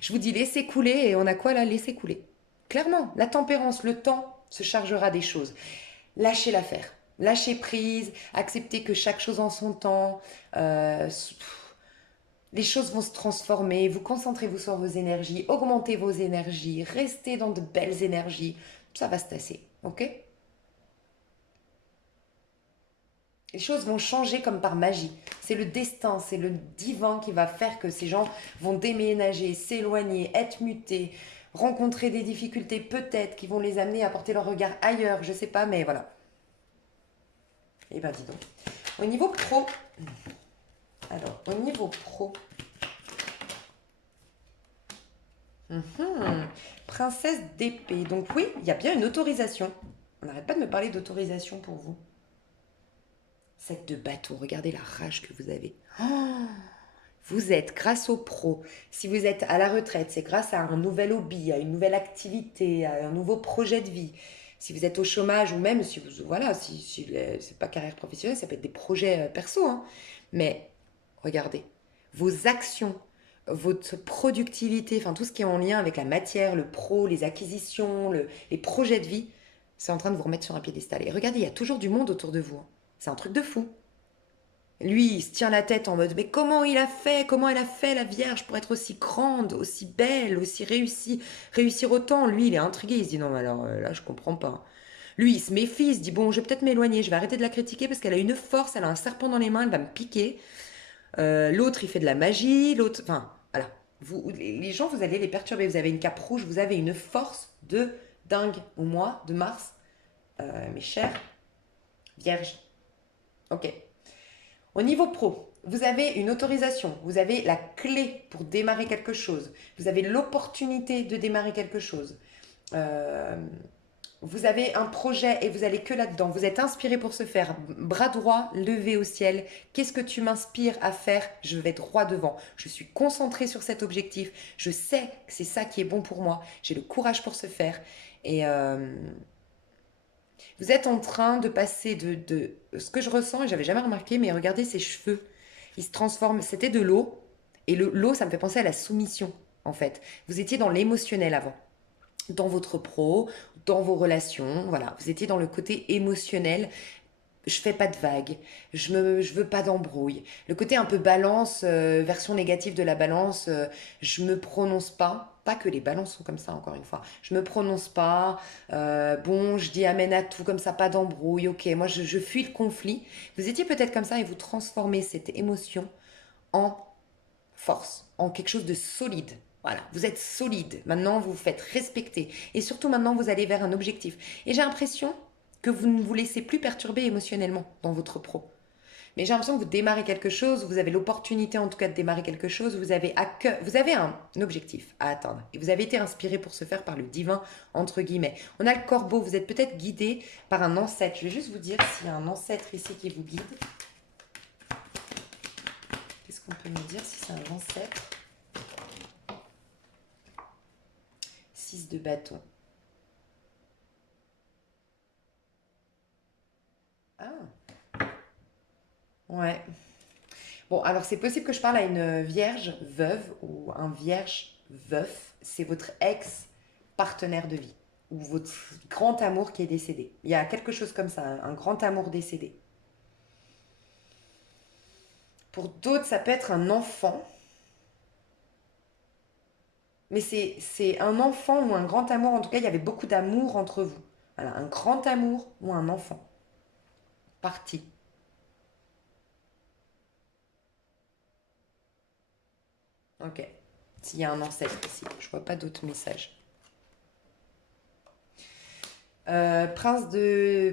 Je vous dis laissez couler et on a quoi là? Laissez couler. Clairement, la tempérance, le temps se chargera des choses. Lâchez l'affaire. Lâchez prise, acceptez que chaque chose en son temps. Les choses vont se transformer, vous concentrez-vous sur vos énergies, augmentez vos énergies, restez dans de belles énergies, ça va se tasser, ok? Les choses vont changer comme par magie. C'est le destin, c'est le divin qui va faire que ces gens vont déménager, s'éloigner, être mutés, rencontrer des difficultés peut-être qui vont les amener à porter leur regard ailleurs, je sais pas, mais voilà. Eh ben dis donc. Au niveau pro, alors au niveau pro, princesse d'épée. Donc oui, il y a bien une autorisation. On n'arrête pas de me parler d'autorisation pour vous. 7 de bâton, regardez la rage que vous avez. Oh, vous êtes, grâce au pro, si vous êtes à la retraite, c'est grâce à un nouvel hobby, à une nouvelle activité, à un nouveau projet de vie. Si vous êtes au chômage ou même si vous, voilà, si c'est pas carrière professionnelle, ça peut être des projets perso, hein. Mais regardez, vos actions, votre productivité, enfin tout ce qui est en lien avec la matière, le pro, les acquisitions, les projets de vie, c'est en train de vous remettre sur un piédestal. Et regardez, il y a toujours du monde autour de vous, hein. C'est un truc de fou. Lui, il se tient la tête en mode, mais comment il a fait, comment elle a fait la Vierge pour être aussi grande, aussi belle, aussi réussie, réussir autant. Lui, il est intrigué, il se dit, non, mais alors là, je comprends pas. Lui, il se méfie, il se dit, bon, je vais peut-être m'éloigner, je vais arrêter de la critiquer parce qu'elle a une force, elle a un serpent dans les mains, elle va me piquer. L'autre, il fait de la magie, l'autre, enfin, voilà. Vous, les gens, vous allez les perturber. Vous avez une cape rouge, vous avez une force de dingue au mois de mars, mes chers vierges. Ok. Au niveau pro, vous avez une autorisation, vous avez la clé pour démarrer quelque chose, vous avez l'opportunité de démarrer quelque chose. Euh, vous avez un projet et vous allez que là-dedans. Vous êtes inspiré pour ce faire. Bras droit, levé au ciel. Qu'est-ce que tu m'inspires à faire? Je vais droit devant. Je suis concentrée sur cet objectif. Je sais que c'est ça qui est bon pour moi. J'ai le courage pour ce faire. Et vous êtes en train de passer de ce que je ressens, et j'avais jamais remarqué, mais regardez ses cheveux. Ils se transforment. C'était de l'eau. Et l'eau, ça me fait penser à la soumission, en fait. Vous étiez dans l'émotionnel avant dans votre pro, dans vos relations, voilà, vous étiez dans le côté émotionnel. Je fais pas de vagues, je veux pas d'embrouille. Le côté un peu balance, version négative de la balance, je me prononce pas. Pas que les balances sont comme ça, encore une fois. Je me prononce pas. Bon, je dis amen à tout, comme ça, pas d'embrouille. Ok, moi, je fuis le conflit. Vous étiez peut-être comme ça et vous transformez cette émotion en force, en quelque chose de solide. Voilà, vous êtes solide. Maintenant, vous vous faites respecter. Et surtout, maintenant, vous allez vers un objectif. Et j'ai l'impression que vous ne vous laissez plus perturber émotionnellement dans votre pro. Mais j'ai l'impression que vous démarrez quelque chose, vous avez l'opportunité en tout cas de démarrer quelque chose, vous avez à cœur, vous avez un objectif à atteindre. Et vous avez été inspiré pour ce faire par le divin, entre guillemets. On a le corbeau, vous êtes peut-être guidé par un ancêtre. Je vais juste vous dire s'il y a un ancêtre ici qui vous guide. Qu'est-ce qu'on peut me dire si c'est un ancêtre? 6 de bâton. Ah, ouais. Bon, alors c'est possible que je parle à une vierge veuve ou un vierge veuf. C'est votre ex-partenaire de vie ou votre grand amour qui est décédé. Il y a quelque chose comme ça, un grand amour décédé. Pour d'autres, ça peut être un enfant. Mais c'est un enfant ou un grand amour. En tout cas, il y avait beaucoup d'amour entre vous. Voilà, un grand amour ou un enfant. Parti. Ok. S'il y a un ancêtre ici, je vois pas d'autres messages.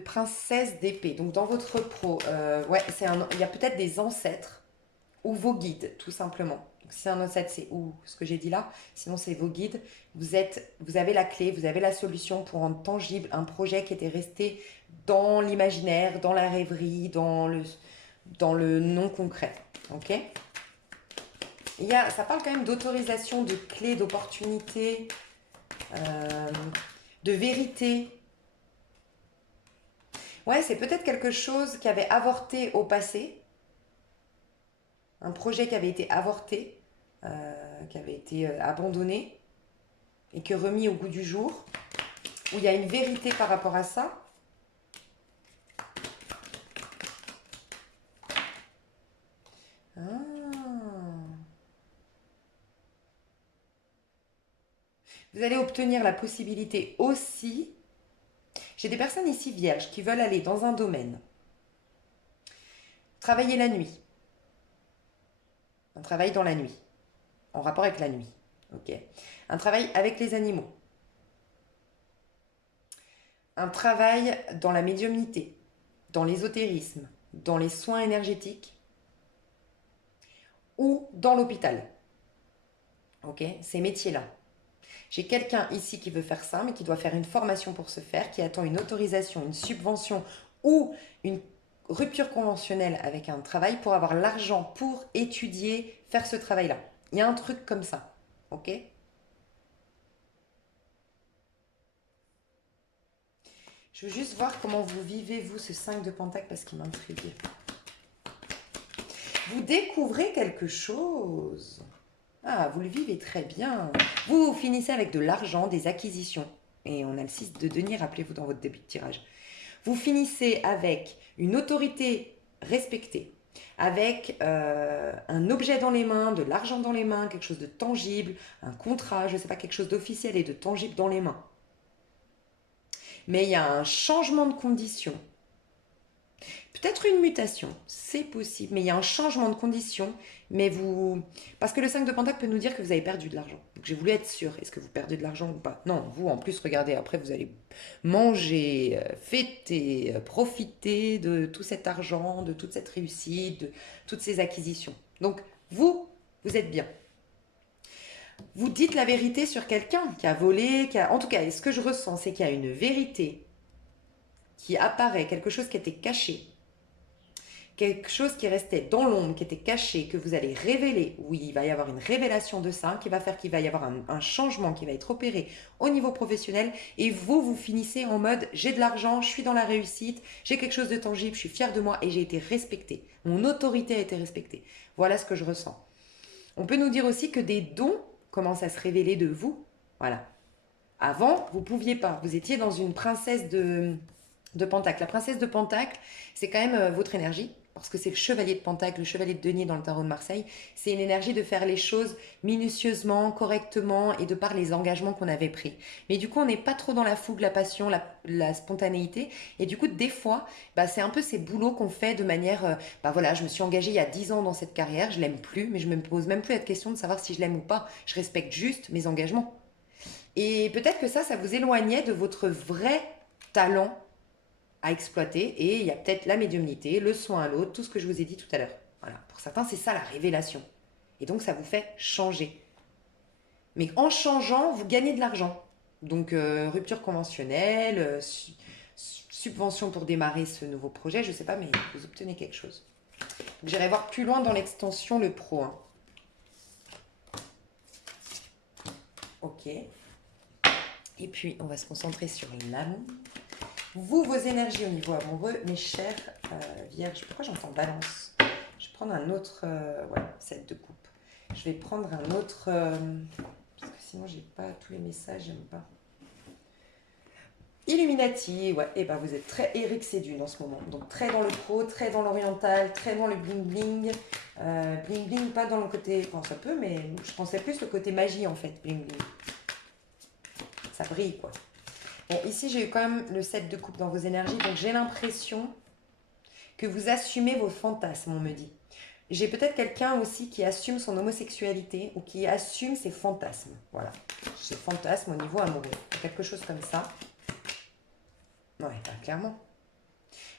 Princesse d'épée. Donc dans votre pro, ouais, il y a peut-être des ancêtres ou vos guides, tout simplement. Donc, si c'est un ancêtre, c'est ou ce que j'ai dit là. Sinon, c'est vos guides. Vous avez la clé, vous avez la solution pour rendre tangible un projet qui était resté dans l'imaginaire, dans la rêverie, dans le non concret. Ok? Ça parle quand même d'autorisation, de clés, d'opportunités, de vérité. Ouais, c'est peut-être quelque chose qui avait avorté au passé, un projet qui avait été avorté, qui avait été abandonné et que remis au goût du jour, où il y a une vérité par rapport à ça. Ah. Vous allez obtenir la possibilité aussi. J'ai des personnes ici vierges qui veulent aller dans un domaine, travailler la nuit, un travail dans la nuit, en rapport avec la nuit, ok. Un travail avec les animaux, un travail dans la médiumnité, dans l'ésotérisme, dans les soins énergétiques ou dans l'hôpital, ok. Ces métiers-là. J'ai quelqu'un ici qui veut faire ça, mais qui doit faire une formation pour ce faire, qui attend une autorisation, une subvention ou une rupture conventionnelle avec un travail pour avoir l'argent pour étudier, faire ce travail-là. Il y a un truc comme ça, ok? Je veux juste voir comment vous vivez, vous, ce 5 de Pentacle, parce qu'il m'intrigue. Vous découvrez quelque chose. Ah, vous le vivez très bien. Vous finissez avec de l'argent, des acquisitions. Et on a le 6 de denier, rappelez-vous dans votre début de tirage. Vous finissez avec une autorité respectée, avec un objet dans les mains, de l'argent dans les mains, quelque chose de tangible, un contrat, je ne sais pas, quelque chose d'officiel et de tangible dans les mains. Mais il y a un changement de conditions. Peut-être une mutation, c'est possible, mais il y a un changement de conditions, mais vous... Parce que le 5 de Pentacle peut nous dire que vous avez perdu de l'argent. Donc j'ai voulu être sûre, est-ce que vous perdez de l'argent ou pas? Non, vous en plus, regardez, après vous allez manger, fêter, profiter de tout cet argent, de toute cette réussite, de toutes ces acquisitions. Donc vous êtes bien. Vous dites la vérité sur quelqu'un qui a volé, En tout cas, ce que je ressens, c'est qu'il y a une vérité qui apparaît, quelque chose qui était caché, quelque chose qui restait dans l'ombre, qui était caché, que vous allez révéler. Oui, il va y avoir une révélation de ça, qui va faire qu'il va y avoir un changement qui va être opéré au niveau professionnel. Et vous finissez en mode, j'ai de l'argent, je suis dans la réussite, j'ai quelque chose de tangible, je suis fière de moi et j'ai été respectée. Mon autorité a été respectée. Voilà ce que je ressens. On peut nous dire aussi que des dons commencent à se révéler de vous. Voilà. Avant, vous ne pouviez pas. Vous étiez dans une princesse de Pentacle. La princesse de Pentacle, c'est quand même votre énergie, parce que c'est le chevalier de Pentacle, le chevalier de denier dans le tarot de Marseille. C'est une énergie de faire les choses minutieusement, correctement et de par les engagements qu'on avait pris. Mais du coup, on n'est pas trop dans la fougue, la passion, la spontanéité. Et du coup, des fois, c'est un peu ces boulots qu'on fait de manière... voilà, je me suis engagée il y a 10 ans dans cette carrière, je l'aime plus, mais je ne me pose même plus la question de savoir si je l'aime ou pas. Je respecte juste mes engagements. Et peut-être que ça vous éloignait de votre vrai talent à exploiter, et il y a peut-être la médiumnité, le soin à l'autre, tout ce que je vous ai dit tout à l'heure. Voilà. Pour certains, c'est ça la révélation. Et donc, ça vous fait changer. Mais en changeant, vous gagnez de l'argent. Donc, rupture conventionnelle, subvention pour démarrer ce nouveau projet, je ne sais pas, mais vous obtenez quelque chose. J'irai voir plus loin dans l'extension le pro. Hein. Ok. Et puis, on va se concentrer sur l'amour. Vous, vos énergies au niveau amoureux, mes chers vierges. Pourquoi j'entends balance? Je vais prendre un autre set de coupe. Je vais prendre un autre... parce que sinon, j'ai pas tous les messages, j'aime pas. Illuminati, ouais. Et vous êtes très Eric Sédune en ce moment. Donc, très dans le pro, très dans l'oriental, très dans le bling-bling. Bling-bling, pas dans le côté... Enfin, ça peut, mais je pensais plus le côté magie, en fait, bling-bling. Ça brille, quoi. Bon, ici, j'ai eu quand même le 7 de coupe dans vos énergies, donc j'ai l'impression que vous assumez vos fantasmes, on me dit. J'ai peut-être quelqu'un aussi qui assume son homosexualité ou qui assume ses fantasmes. Voilà, ses fantasmes au niveau amoureux. Quelque chose comme ça. Ouais, clairement.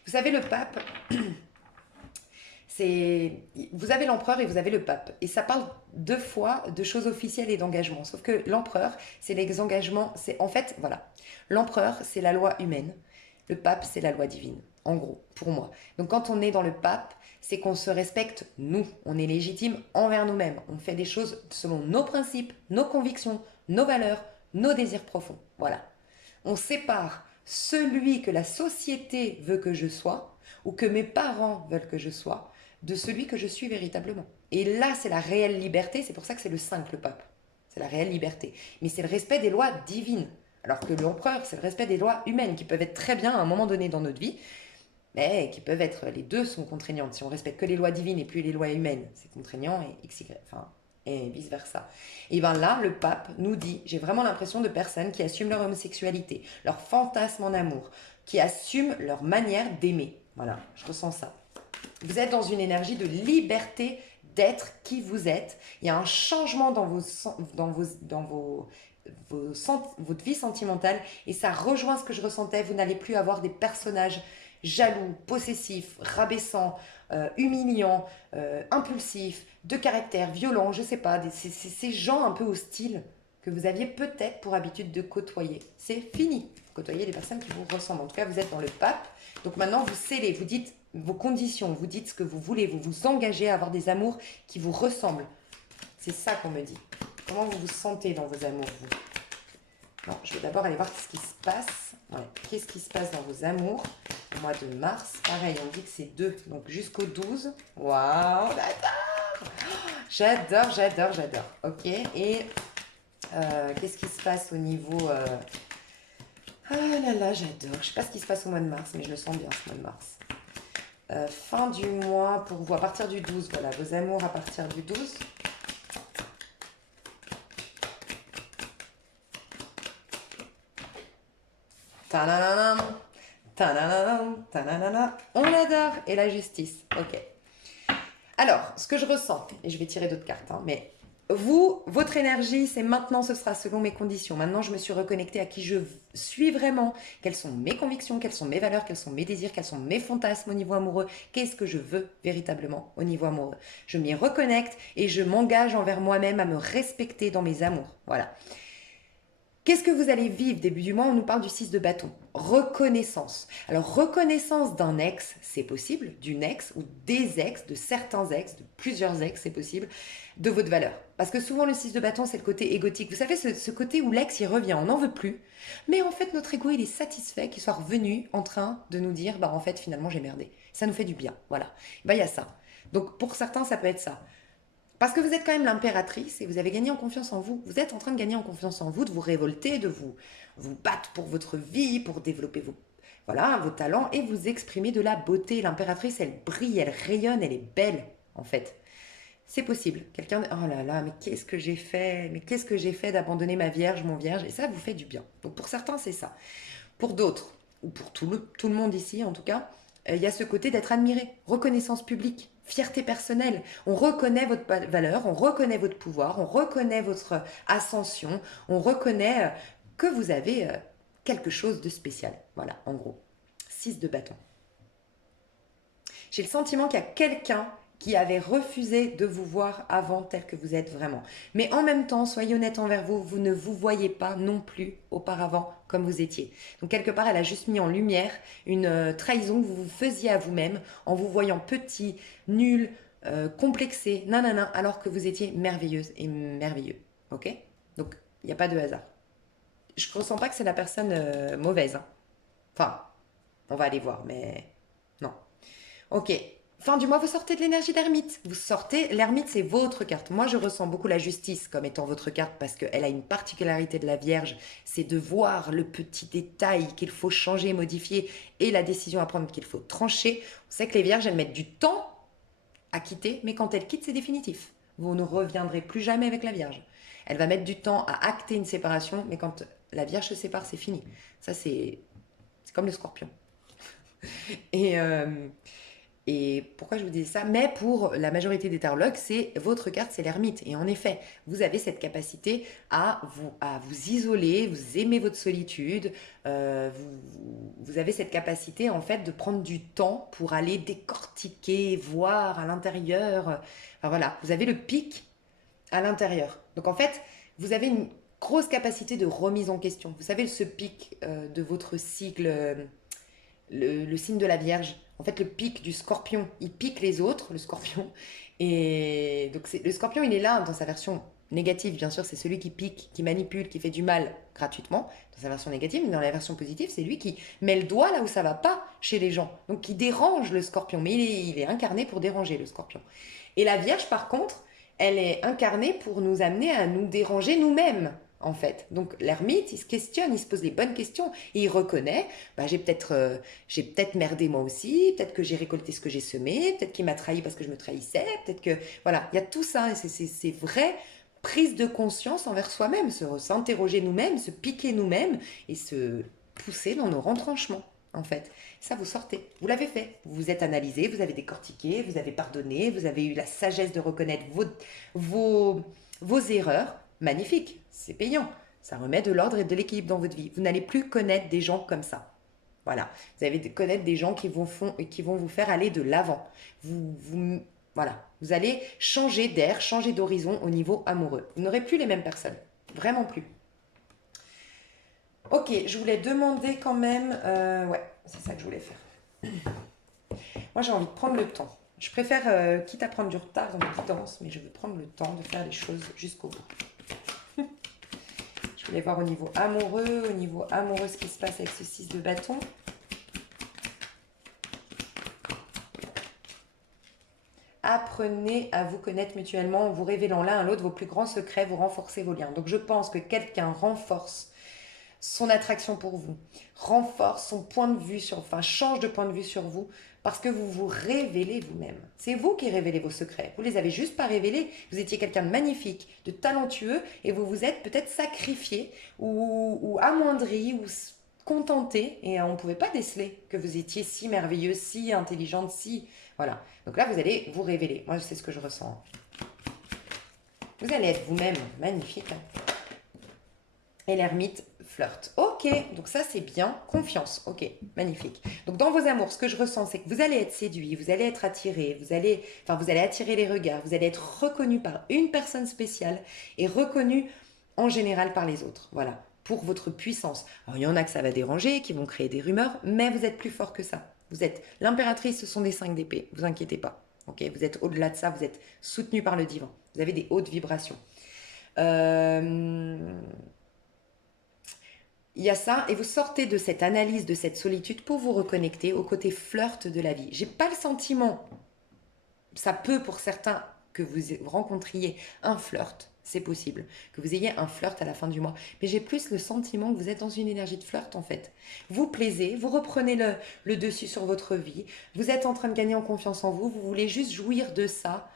Vous savez, le pape, vous avez l'empereur et vous avez le pape. Et ça parle deux fois de choses officielles et d'engagement. Sauf que l'empereur, c'est les engagements. En fait, voilà. L'empereur, c'est la loi humaine. Le pape, c'est la loi divine. en gros, pour moi. Donc quand on est dans le pape, c'est qu'on se respecte nous, on est légitime envers nous-mêmes, on fait des choses selon nos principes, nos convictions, nos valeurs, nos désirs profonds. Voilà. On sépare celui que la société veut que je sois ou que mes parents veulent que je sois de celui que je suis véritablement. Et là, c'est la réelle liberté, c'est pour ça que c'est le 5, le pape. C'est la réelle liberté. Mais c'est le respect des lois divines. Alors que l'empereur, c'est le respect des lois humaines qui peuvent être très bien à un moment donné dans notre vie, mais qui peuvent être, les deux sont contraignantes. Si on respecte que les lois divines et plus les lois humaines, c'est contraignant et XY, enfin, et vice versa. Et bien là, le pape nous dit, j'ai vraiment l'impression de personnes qui assument leur homosexualité, leur fantasme en amour, qui assument leur manière d'aimer. Voilà, je ressens ça. Vous êtes dans une énergie de liberté d'être qui vous êtes. Il y a un changement dans votre vie sentimentale et ça rejoint ce que je ressentais. Vous n'allez plus avoir des personnages jaloux, possessifs, rabaissants, humiliants, impulsifs, de caractère, violents, je sais pas, ces gens un peu hostiles que vous aviez peut-être pour habitude de côtoyer. C'est fini. Vous côtoyez les personnes qui vous ressemblent. En tout cas, vous êtes dans le pape. Donc maintenant, vous scellez, vous dites vos conditions, vous dites ce que vous voulez, vous vous engagez à avoir des amours qui vous ressemblent. C'est ça qu'on me dit. Comment vous vous sentez dans vos amours, vous? Non, je vais d'abord aller voir ce qui se passe. Ouais. Qu'est-ce qui se passe dans vos amours au mois de mars? Pareil, on dit que c'est 2, donc jusqu'au 12. Waouh, j'adore. J'adore. Ok, et qu'est-ce qui se passe au niveau... Ah là là, j'adore. Je sais pas ce qui se passe au mois de mars, mais je le sens bien ce mois de mars. Fin du mois pour vous, à partir du 12, voilà, vos amours à partir du 12. Ta-da-da-dam, ta-da-da-dam, ta-da-da-da. On adore. Et la justice, ok. Alors, ce que je ressens, et je vais tirer d'autres cartes, hein, mais vous, votre énergie, c'est maintenant, ce sera selon mes conditions. Maintenant, je me suis reconnectée à qui je suis vraiment, quelles sont mes convictions, quelles sont mes valeurs, quels sont mes désirs, quels sont mes fantasmes au niveau amoureux, qu'est-ce que je veux véritablement au niveau amoureux. Je m'y reconnecte et je m'engage envers moi-même à me respecter dans mes amours. Voilà. Qu'est-ce que vous allez vivre début du mois? On nous parle du 6 de bâton. Reconnaissance. Alors, reconnaissance d'un ex, c'est possible, d'une ex ou des ex, de certains ex, de plusieurs ex, c'est possible, de votre valeur. Parce que souvent, le 6 de bâton, c'est le côté égotique. Vous savez, ce côté où l'ex, il revient, on n'en veut plus. Mais en fait, notre ego, il est satisfait qu'il soit revenu en train de nous dire, bah en fait, finalement, j'ai merdé. Ça nous fait du bien. Voilà. Bah, il y a ça. Donc, pour certains, ça peut être ça. Parce que vous êtes quand même l'impératrice et vous avez gagné en confiance en vous. Vous êtes en train de gagner en confiance en vous, de vous révolter, de vous battre pour votre vie, pour développer vos talents et vous exprimer de la beauté. L'impératrice, elle brille, elle rayonne, elle est belle, en fait. C'est possible. Quelqu'un, oh là là, mais qu'est-ce que j'ai fait? Mais qu'est-ce que j'ai fait d'abandonner ma vierge, mon vierge? Et ça vous fait du bien. Donc pour certains, c'est ça. Pour d'autres, ou pour tout le monde ici en tout cas, il y a ce côté d'être admiré, reconnaissance publique, fierté personnelle. On reconnaît votre valeur, on reconnaît votre pouvoir, on reconnaît votre ascension, on reconnaît que vous avez quelque chose de spécial. Voilà, en gros. 6 de bâton. J'ai le sentiment qu'il y a quelqu'un qui avait refusé de vous voir avant tel que vous êtes vraiment. Mais en même temps, soyez honnête envers vous, vous ne vous voyez pas non plus auparavant comme vous étiez. Donc quelque part, elle a juste mis en lumière une trahison que vous vous faisiez à vous-même en vous voyant petit, nul, complexé, nanana, alors que vous étiez merveilleuse et merveilleux. Ok? Donc, il n'y a pas de hasard. Je ne ressens pas que c'est la personne mauvaise. Hein. Enfin, on va aller voir, mais non. Ok. Fin du mois, vous sortez de l'énergie d'ermite. Vous sortez, l'ermite, c'est votre carte. Moi, je ressens beaucoup la justice comme étant votre carte parce qu'elle a une particularité de la Vierge, c'est de voir le petit détail qu'il faut changer, modifier et la décision à prendre qu'il faut trancher. On sait que les Vierges, elles mettent du temps à quitter, mais quand elles quittent, c'est définitif. Vous ne reviendrez plus jamais avec la Vierge. Elle va mettre du temps à acter une séparation, mais quand la Vierge se sépare, c'est fini. Ça, c'est comme le Scorpion. Et... Et pourquoi je vous disais ça? Mais pour la majorité des tarologues, c'est votre carte, c'est l'ermite. Et en effet, vous avez cette capacité à vous isoler, vous aimez votre solitude, vous avez cette capacité en fait de prendre du temps pour aller décortiquer, voir à l'intérieur. Enfin voilà, vous avez le pic à l'intérieur. Donc en fait, vous avez une grosse capacité de remise en question. Vous savez, ce pic de votre cycle le signe de la Vierge. En fait, le pic du Scorpion, il pique les autres, le Scorpion. Et donc, le Scorpion, il est là dans sa version négative, bien sûr, c'est celui qui pique, qui manipule, qui fait du mal gratuitement, dans sa version négative, mais dans la version positive, c'est lui qui met le doigt là où ça va pas chez les gens. Donc, qui dérange le Scorpion, mais il est incarné pour déranger le Scorpion. Et la Vierge, par contre, elle est incarnée pour nous amener à nous déranger nous-mêmes, en fait. Donc l'ermite, il se questionne, il se pose les bonnes questions et il reconnaît, bah, j'ai peut-être merdé moi aussi, peut-être que j'ai récolté ce que j'ai semé, peut-être qu'il m'a trahi parce que je me trahissais, peut-être que... Voilà, il y a tout ça, et c'est vrai prise de conscience envers soi-même, s'interroger nous-mêmes, se piquer nous-mêmes et se pousser dans nos retranchements, en fait. Ça, vous sortez, vous l'avez fait, vous vous êtes analysé, vous avez décortiqué, vous avez pardonné, vous avez eu la sagesse de reconnaître vos, vos erreurs. Magnifique, c'est payant. Ça remet de l'ordre et de l'équilibre dans votre vie. Vous n'allez plus connaître des gens comme ça. Voilà, vous allez connaître des gens qui vont vous faire aller de l'avant. Voilà, vous allez changer d'air, changer d'horizon au niveau amoureux. Vous n'aurez plus les mêmes personnes, vraiment plus. Ok, je voulais demander quand même, ouais, c'est ça que je voulais faire. Moi, j'ai envie de prendre le temps. Je préfère, quitte à prendre du retard dans mes guidances, mais je veux prendre le temps de faire les choses jusqu'au bout. Je voulais voir au niveau amoureux ce qui se passe avec ce 6 de bâton. Apprenez à vous connaître mutuellement en vous révélant l'un à l'autre vos plus grands secrets, vous renforcez vos liens. Donc je pense que quelqu'un renforce son attraction pour vous, renforce son point de vue change de point de vue sur vous parce que vous vous révélez vous-même. C'est vous qui révélez vos secrets. Vous les avez juste pas révélés. Vous étiez quelqu'un de magnifique, de talentueux et vous vous êtes peut-être sacrifié ou amoindri ou contenté et on ne pouvait pas déceler que vous étiez si merveilleuse, si intelligente, si... Voilà. Donc là, vous allez vous révéler. Moi, c'est ce que je ressens. Vous allez être vous-même magnifique. Et l'ermite flirte. Ok, donc ça c'est bien. Confiance. Ok, magnifique. Donc dans vos amours, ce que je ressens, c'est que vous allez être séduit, vous allez être attiré, vous allez attirer les regards, vous allez être reconnu par une personne spéciale et reconnu en général par les autres. Voilà, pour votre puissance. Alors il y en a que ça va déranger, qui vont créer des rumeurs, mais vous êtes plus fort que ça. Vous êtes l'impératrice, ce sont des 5 d'épée. Vous inquiétez pas. Ok, vous êtes au-delà de ça, vous êtes soutenu par le divin. Vous avez des hautes vibrations. Il y a ça, et vous sortez de cette analyse, de cette solitude pour vous reconnecter au côté flirt de la vie. J'ai pas le sentiment, ça peut pour certains que vous rencontriez un flirt, c'est possible, que vous ayez un flirt à la fin du mois, mais j'ai plus le sentiment que vous êtes dans une énergie de flirt en fait. Vous plaisez, vous reprenez le dessus sur votre vie, vous êtes en train de gagner en confiance en vous, vous voulez juste jouir de ça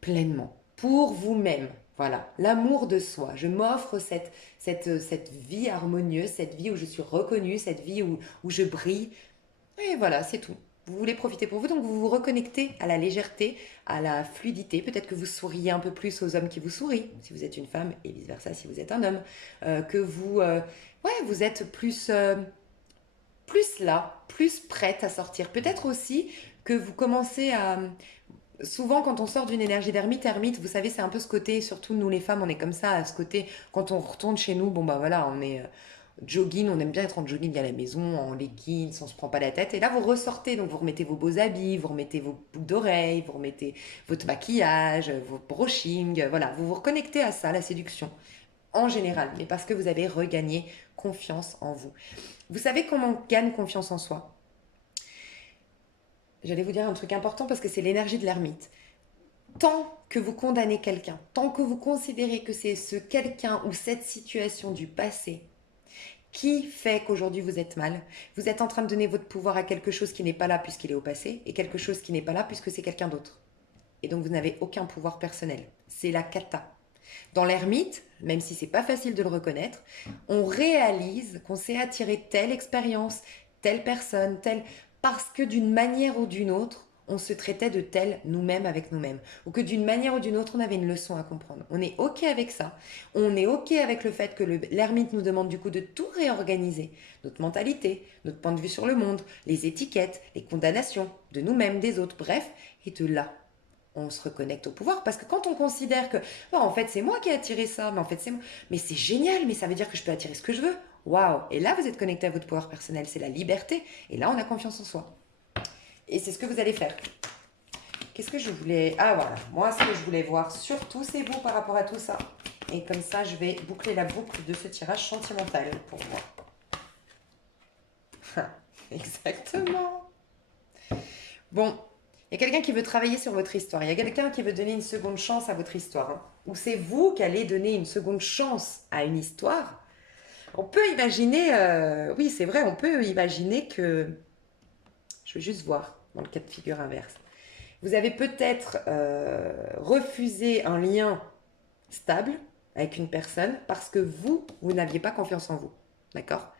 pleinement, pour vous-même. Voilà, l'amour de soi. Je m'offre cette vie harmonieuse, cette vie où je suis reconnue, cette vie où je brille. Et voilà, c'est tout. Vous voulez profiter pour vous, donc vous vous reconnectez à la légèreté, à la fluidité. Peut-être que vous souriez un peu plus aux hommes qui vous sourient, si vous êtes une femme, et vice-versa si vous êtes un homme. Que vous êtes plus là, plus prête à sortir. Peut-être aussi que vous commencez à... Souvent, quand on sort d'une énergie d'ermite, vous savez, c'est un peu ce côté, surtout nous les femmes, on est comme ça, à ce côté, quand on retourne chez nous, bon bah voilà, on est jogging, on aime bien être en jogging à la maison, en leggings, on se prend pas la tête. Et là, vous ressortez, donc vous remettez vos beaux habits, vous remettez vos boucles d'oreilles, vous remettez votre maquillage, vos brushing, voilà, vous vous reconnectez à ça, la séduction, en général, mais parce que vous avez regagné confiance en vous. Vous savez comment on gagne confiance en soi? J'allais vous dire un truc important parce que c'est l'énergie de l'ermite. Tant que vous condamnez quelqu'un, tant que vous considérez que c'est ce quelqu'un ou cette situation du passé qui fait qu'aujourd'hui vous êtes mal, vous êtes en train de donner votre pouvoir à quelque chose qui n'est pas là puisqu'il est au passé et quelque chose qui n'est pas là puisque c'est quelqu'un d'autre. Et donc vous n'avez aucun pouvoir personnel. C'est la cata. Dans l'ermite, même si c'est pas facile de le reconnaître, on réalise qu'on s'est attiré telle expérience, telle personne, telle... parce que d'une manière ou d'une autre, on se traitait de tel nous-mêmes avec nous-mêmes. Ou que d'une manière ou d'une autre, on avait une leçon à comprendre. On est OK avec ça. On est OK avec le fait que l'ermite nous demande du coup de tout réorganiser. Notre mentalité, notre point de vue sur le monde, les étiquettes, les condamnations de nous-mêmes, des autres, bref. Et de là, on se reconnecte au pouvoir. Parce que quand on considère que, oh, en fait, c'est moi qui ai attiré ça, mais en fait, c'est moi. Mais c'est génial, mais ça veut dire que je peux attirer ce que je veux. Waouh! Et là, vous êtes connecté à votre pouvoir personnel, c'est la liberté. Et là, on a confiance en soi. Et c'est ce que vous allez faire. Qu'est-ce que je voulais... Ah voilà, moi ce que je voulais voir surtout c'est vous par rapport à tout ça. Et comme ça je vais boucler la boucle de ce tirage sentimental pour moi. Exactement. Bon, il y a quelqu'un qui veut travailler sur votre histoire. Il y a quelqu'un qui veut donner une seconde chance à votre histoire. Hein. Ou c'est vous qui allez donner une seconde chance à une histoire. On peut imaginer... oui c'est vrai, on peut imaginer que... Je veux juste voir dans le cas de figure inverse. Vous avez peut-être refusé un lien stable avec une personne parce que vous n'aviez pas confiance en vous. D'accord?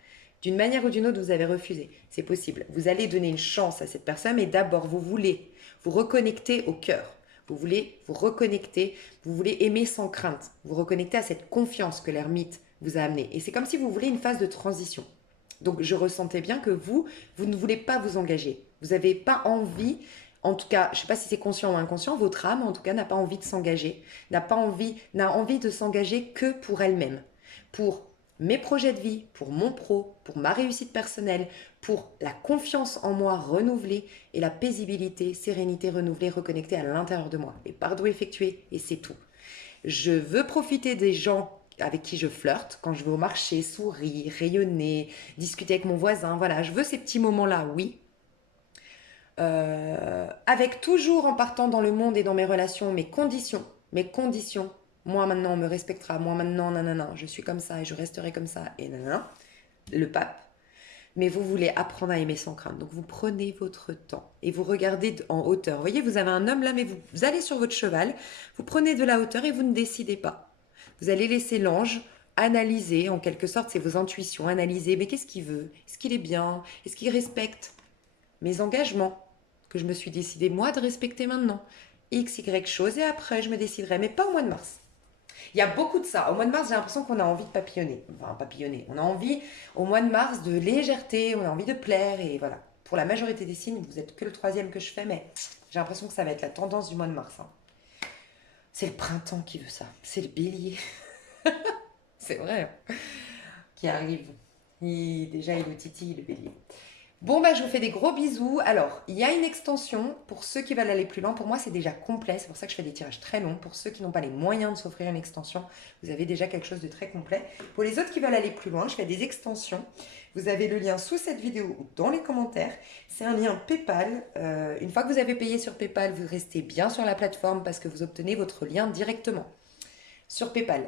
D'une manière ou d'une autre, vous avez refusé. C'est possible. Vous allez donner une chance à cette personne, mais d'abord, vous voulez vous reconnecter au cœur. Vous voulez vous reconnecter, vous voulez aimer sans crainte. Vous reconnecter à cette confiance que l'ermite vous a amenée. Et c'est comme si vous voulez une phase de transition. Donc, je ressentais bien que vous ne voulez pas vous engager. Vous n'avez pas envie, en tout cas, je ne sais pas si c'est conscient ou inconscient, votre âme, en tout cas, n'a pas envie de s'engager, n'a envie de s'engager que pour elle-même, pour mes projets de vie, pour mon pro, pour ma réussite personnelle, pour la confiance en moi renouvelée et la paisibilité, sérénité renouvelée, reconnectée à l'intérieur de moi. Et pardon effectué, et c'est tout. Je veux profiter des gens avec qui je flirte, quand je vais au marché, sourire, rayonner, discuter avec mon voisin, voilà, je veux ces petits moments-là, oui. Avec toujours en partant dans le monde et dans mes relations, mes conditions, moi maintenant on me respectera, moi maintenant nanana, je suis comme ça et je resterai comme ça et nanana, le pape. Mais vous voulez apprendre à aimer sans crainte. Donc vous prenez votre temps et vous regardez en hauteur. Vous voyez, vous avez un homme là, mais vous allez sur votre cheval, vous prenez de la hauteur et vous ne décidez pas. Vous allez laisser l'ange analyser, en quelque sorte, c'est vos intuitions, analyser, mais qu'est-ce qu'il veut? Est-ce qu'il est bien? Est-ce qu'il respecte mes engagements que je me suis décidé moi de respecter maintenant? X, Y chose, et après je me déciderai, mais pas au mois de mars. Il y a beaucoup de ça. Au mois de mars, j'ai l'impression qu'on a envie de papillonner. Enfin, papillonner. On a envie, au mois de mars, de légèreté, on a envie de plaire, et voilà. Pour la majorité des signes, vous êtes que le troisième que je fais, mais j'ai l'impression que ça va être la tendance du mois de mars. Hein. C'est le printemps qui veut ça. C'est le bélier. C'est vrai. Hein, qui arrive. Déjà, il nous titille, le bélier. Bon, bah, je vous fais des gros bisous. Alors, il y a une extension pour ceux qui veulent aller plus loin. Pour moi, c'est déjà complet. C'est pour ça que je fais des tirages très longs. Pour ceux qui n'ont pas les moyens de s'offrir une extension, vous avez déjà quelque chose de très complet. Pour les autres qui veulent aller plus loin, je fais des extensions. Vous avez le lien sous cette vidéo ou dans les commentaires. C'est un lien PayPal. Une fois que vous avez payé sur PayPal, vous restez bien sur la plateforme parce que vous obtenez votre lien directement sur PayPal.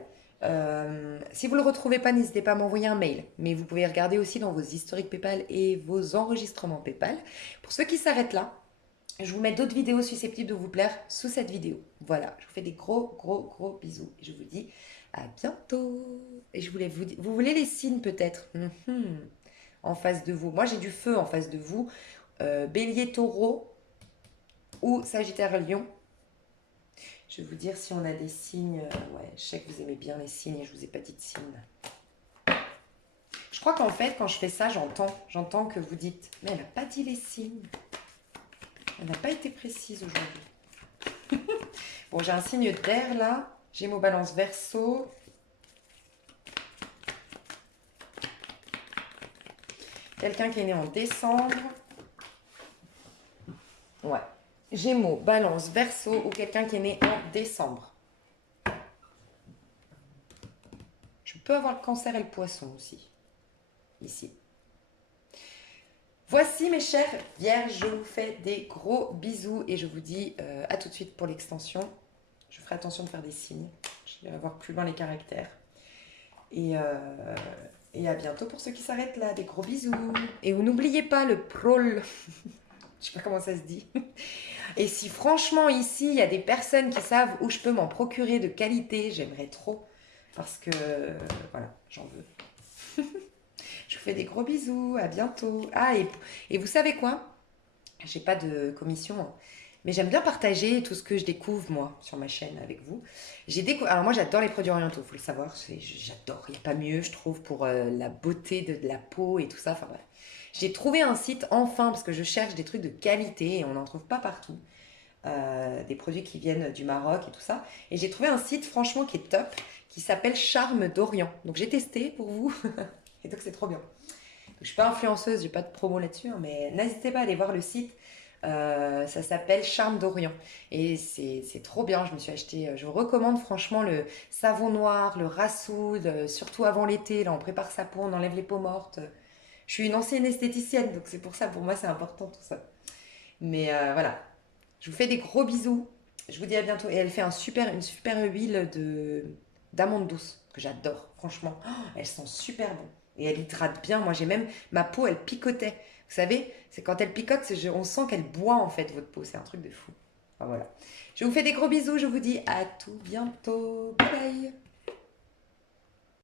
Si vous ne le retrouvez pas, n'hésitez pas à m'envoyer un mail. Mais vous pouvez regarder aussi dans vos historiques PayPal et vos enregistrements PayPal. Pour ceux qui s'arrêtent là, je vous mets d'autres vidéos susceptibles de vous plaire sous cette vidéo. Voilà, je vous fais des gros bisous. Je vous dis à bientôt. Et je voulais vous voulez les signes peut-être en face de vous. Moi j'ai du feu en face de vous. Bélier, Taureau ou Sagittaire, Lion. Je vais vous dire si on a des signes. Ouais, je sais que vous aimez bien les signes et je ne vous ai pas dit de signes. Je crois qu'en fait, quand je fais ça, j'entends que vous dites « Mais elle n'a pas dit les signes. Elle n'a pas été précise aujourd'hui. » Bon, j'ai un signe d'air là. Gémeaux, Balance, Verseau. Quelqu'un qui est né en décembre. Ouais. Gémeaux, Balance, Verseau ou quelqu'un qui est né en décembre. Je peux avoir le Cancer et le Poisson aussi. Ici. Voici mes chers vierges, je vous fais des gros bisous et je vous dis à tout de suite pour l'extension. Je ferai attention de faire des signes. Je vais voir plus loin les caractères. Et à bientôt pour ceux qui s'arrêtent là. Des gros bisous. Et n'oubliez pas le prol. Je sais pas comment ça se dit. Et si franchement ici, il y a des personnes qui savent où je peux m'en procurer de qualité, j'aimerais trop. Parce que, voilà, j'en veux. Je vous fais des gros bisous, à bientôt. Ah, et vous savez quoi? J'ai pas de commission, hein, mais j'aime bien partager tout ce que je découvre, moi, sur ma chaîne avec vous. Alors moi, j'adore les produits orientaux, il faut le savoir. J'adore, il n'y a pas mieux, je trouve, pour la beauté de la peau et tout ça. Enfin bref. J'ai trouvé un site, enfin, parce que je cherche des trucs de qualité et on n'en trouve pas partout. Des produits qui viennent du Maroc et tout ça. Et j'ai trouvé un site, franchement, qui est top, qui s'appelle Charme d'Orient. Donc j'ai testé pour vous. Et donc c'est trop bien. Donc, je suis pas influenceuse, j'ai pas de promo là-dessus, hein, mais n'hésitez pas à aller voir le site. Ça s'appelle Charme d'Orient. Et c'est trop bien. Je me suis acheté, je vous recommande franchement le savon noir, le rassoud, surtout avant l'été. Là, on prépare sa peau, on enlève les peaux mortes. Je suis une ancienne esthéticienne, donc c'est pour ça, pour moi, c'est important tout ça. Mais voilà, je vous fais des gros bisous. Je vous dis à bientôt. Et elle fait une super huile d'amande douce que j'adore. Franchement, oh, elle sent super bon. Et elle hydrate bien. Moi, j'ai même ma peau, elle picotait. Vous savez, c'est quand elle picote, on sent qu'elle boit en fait votre peau. C'est un truc de fou. Enfin, voilà. Je vous fais des gros bisous. Je vous dis à tout bientôt. Bye bye.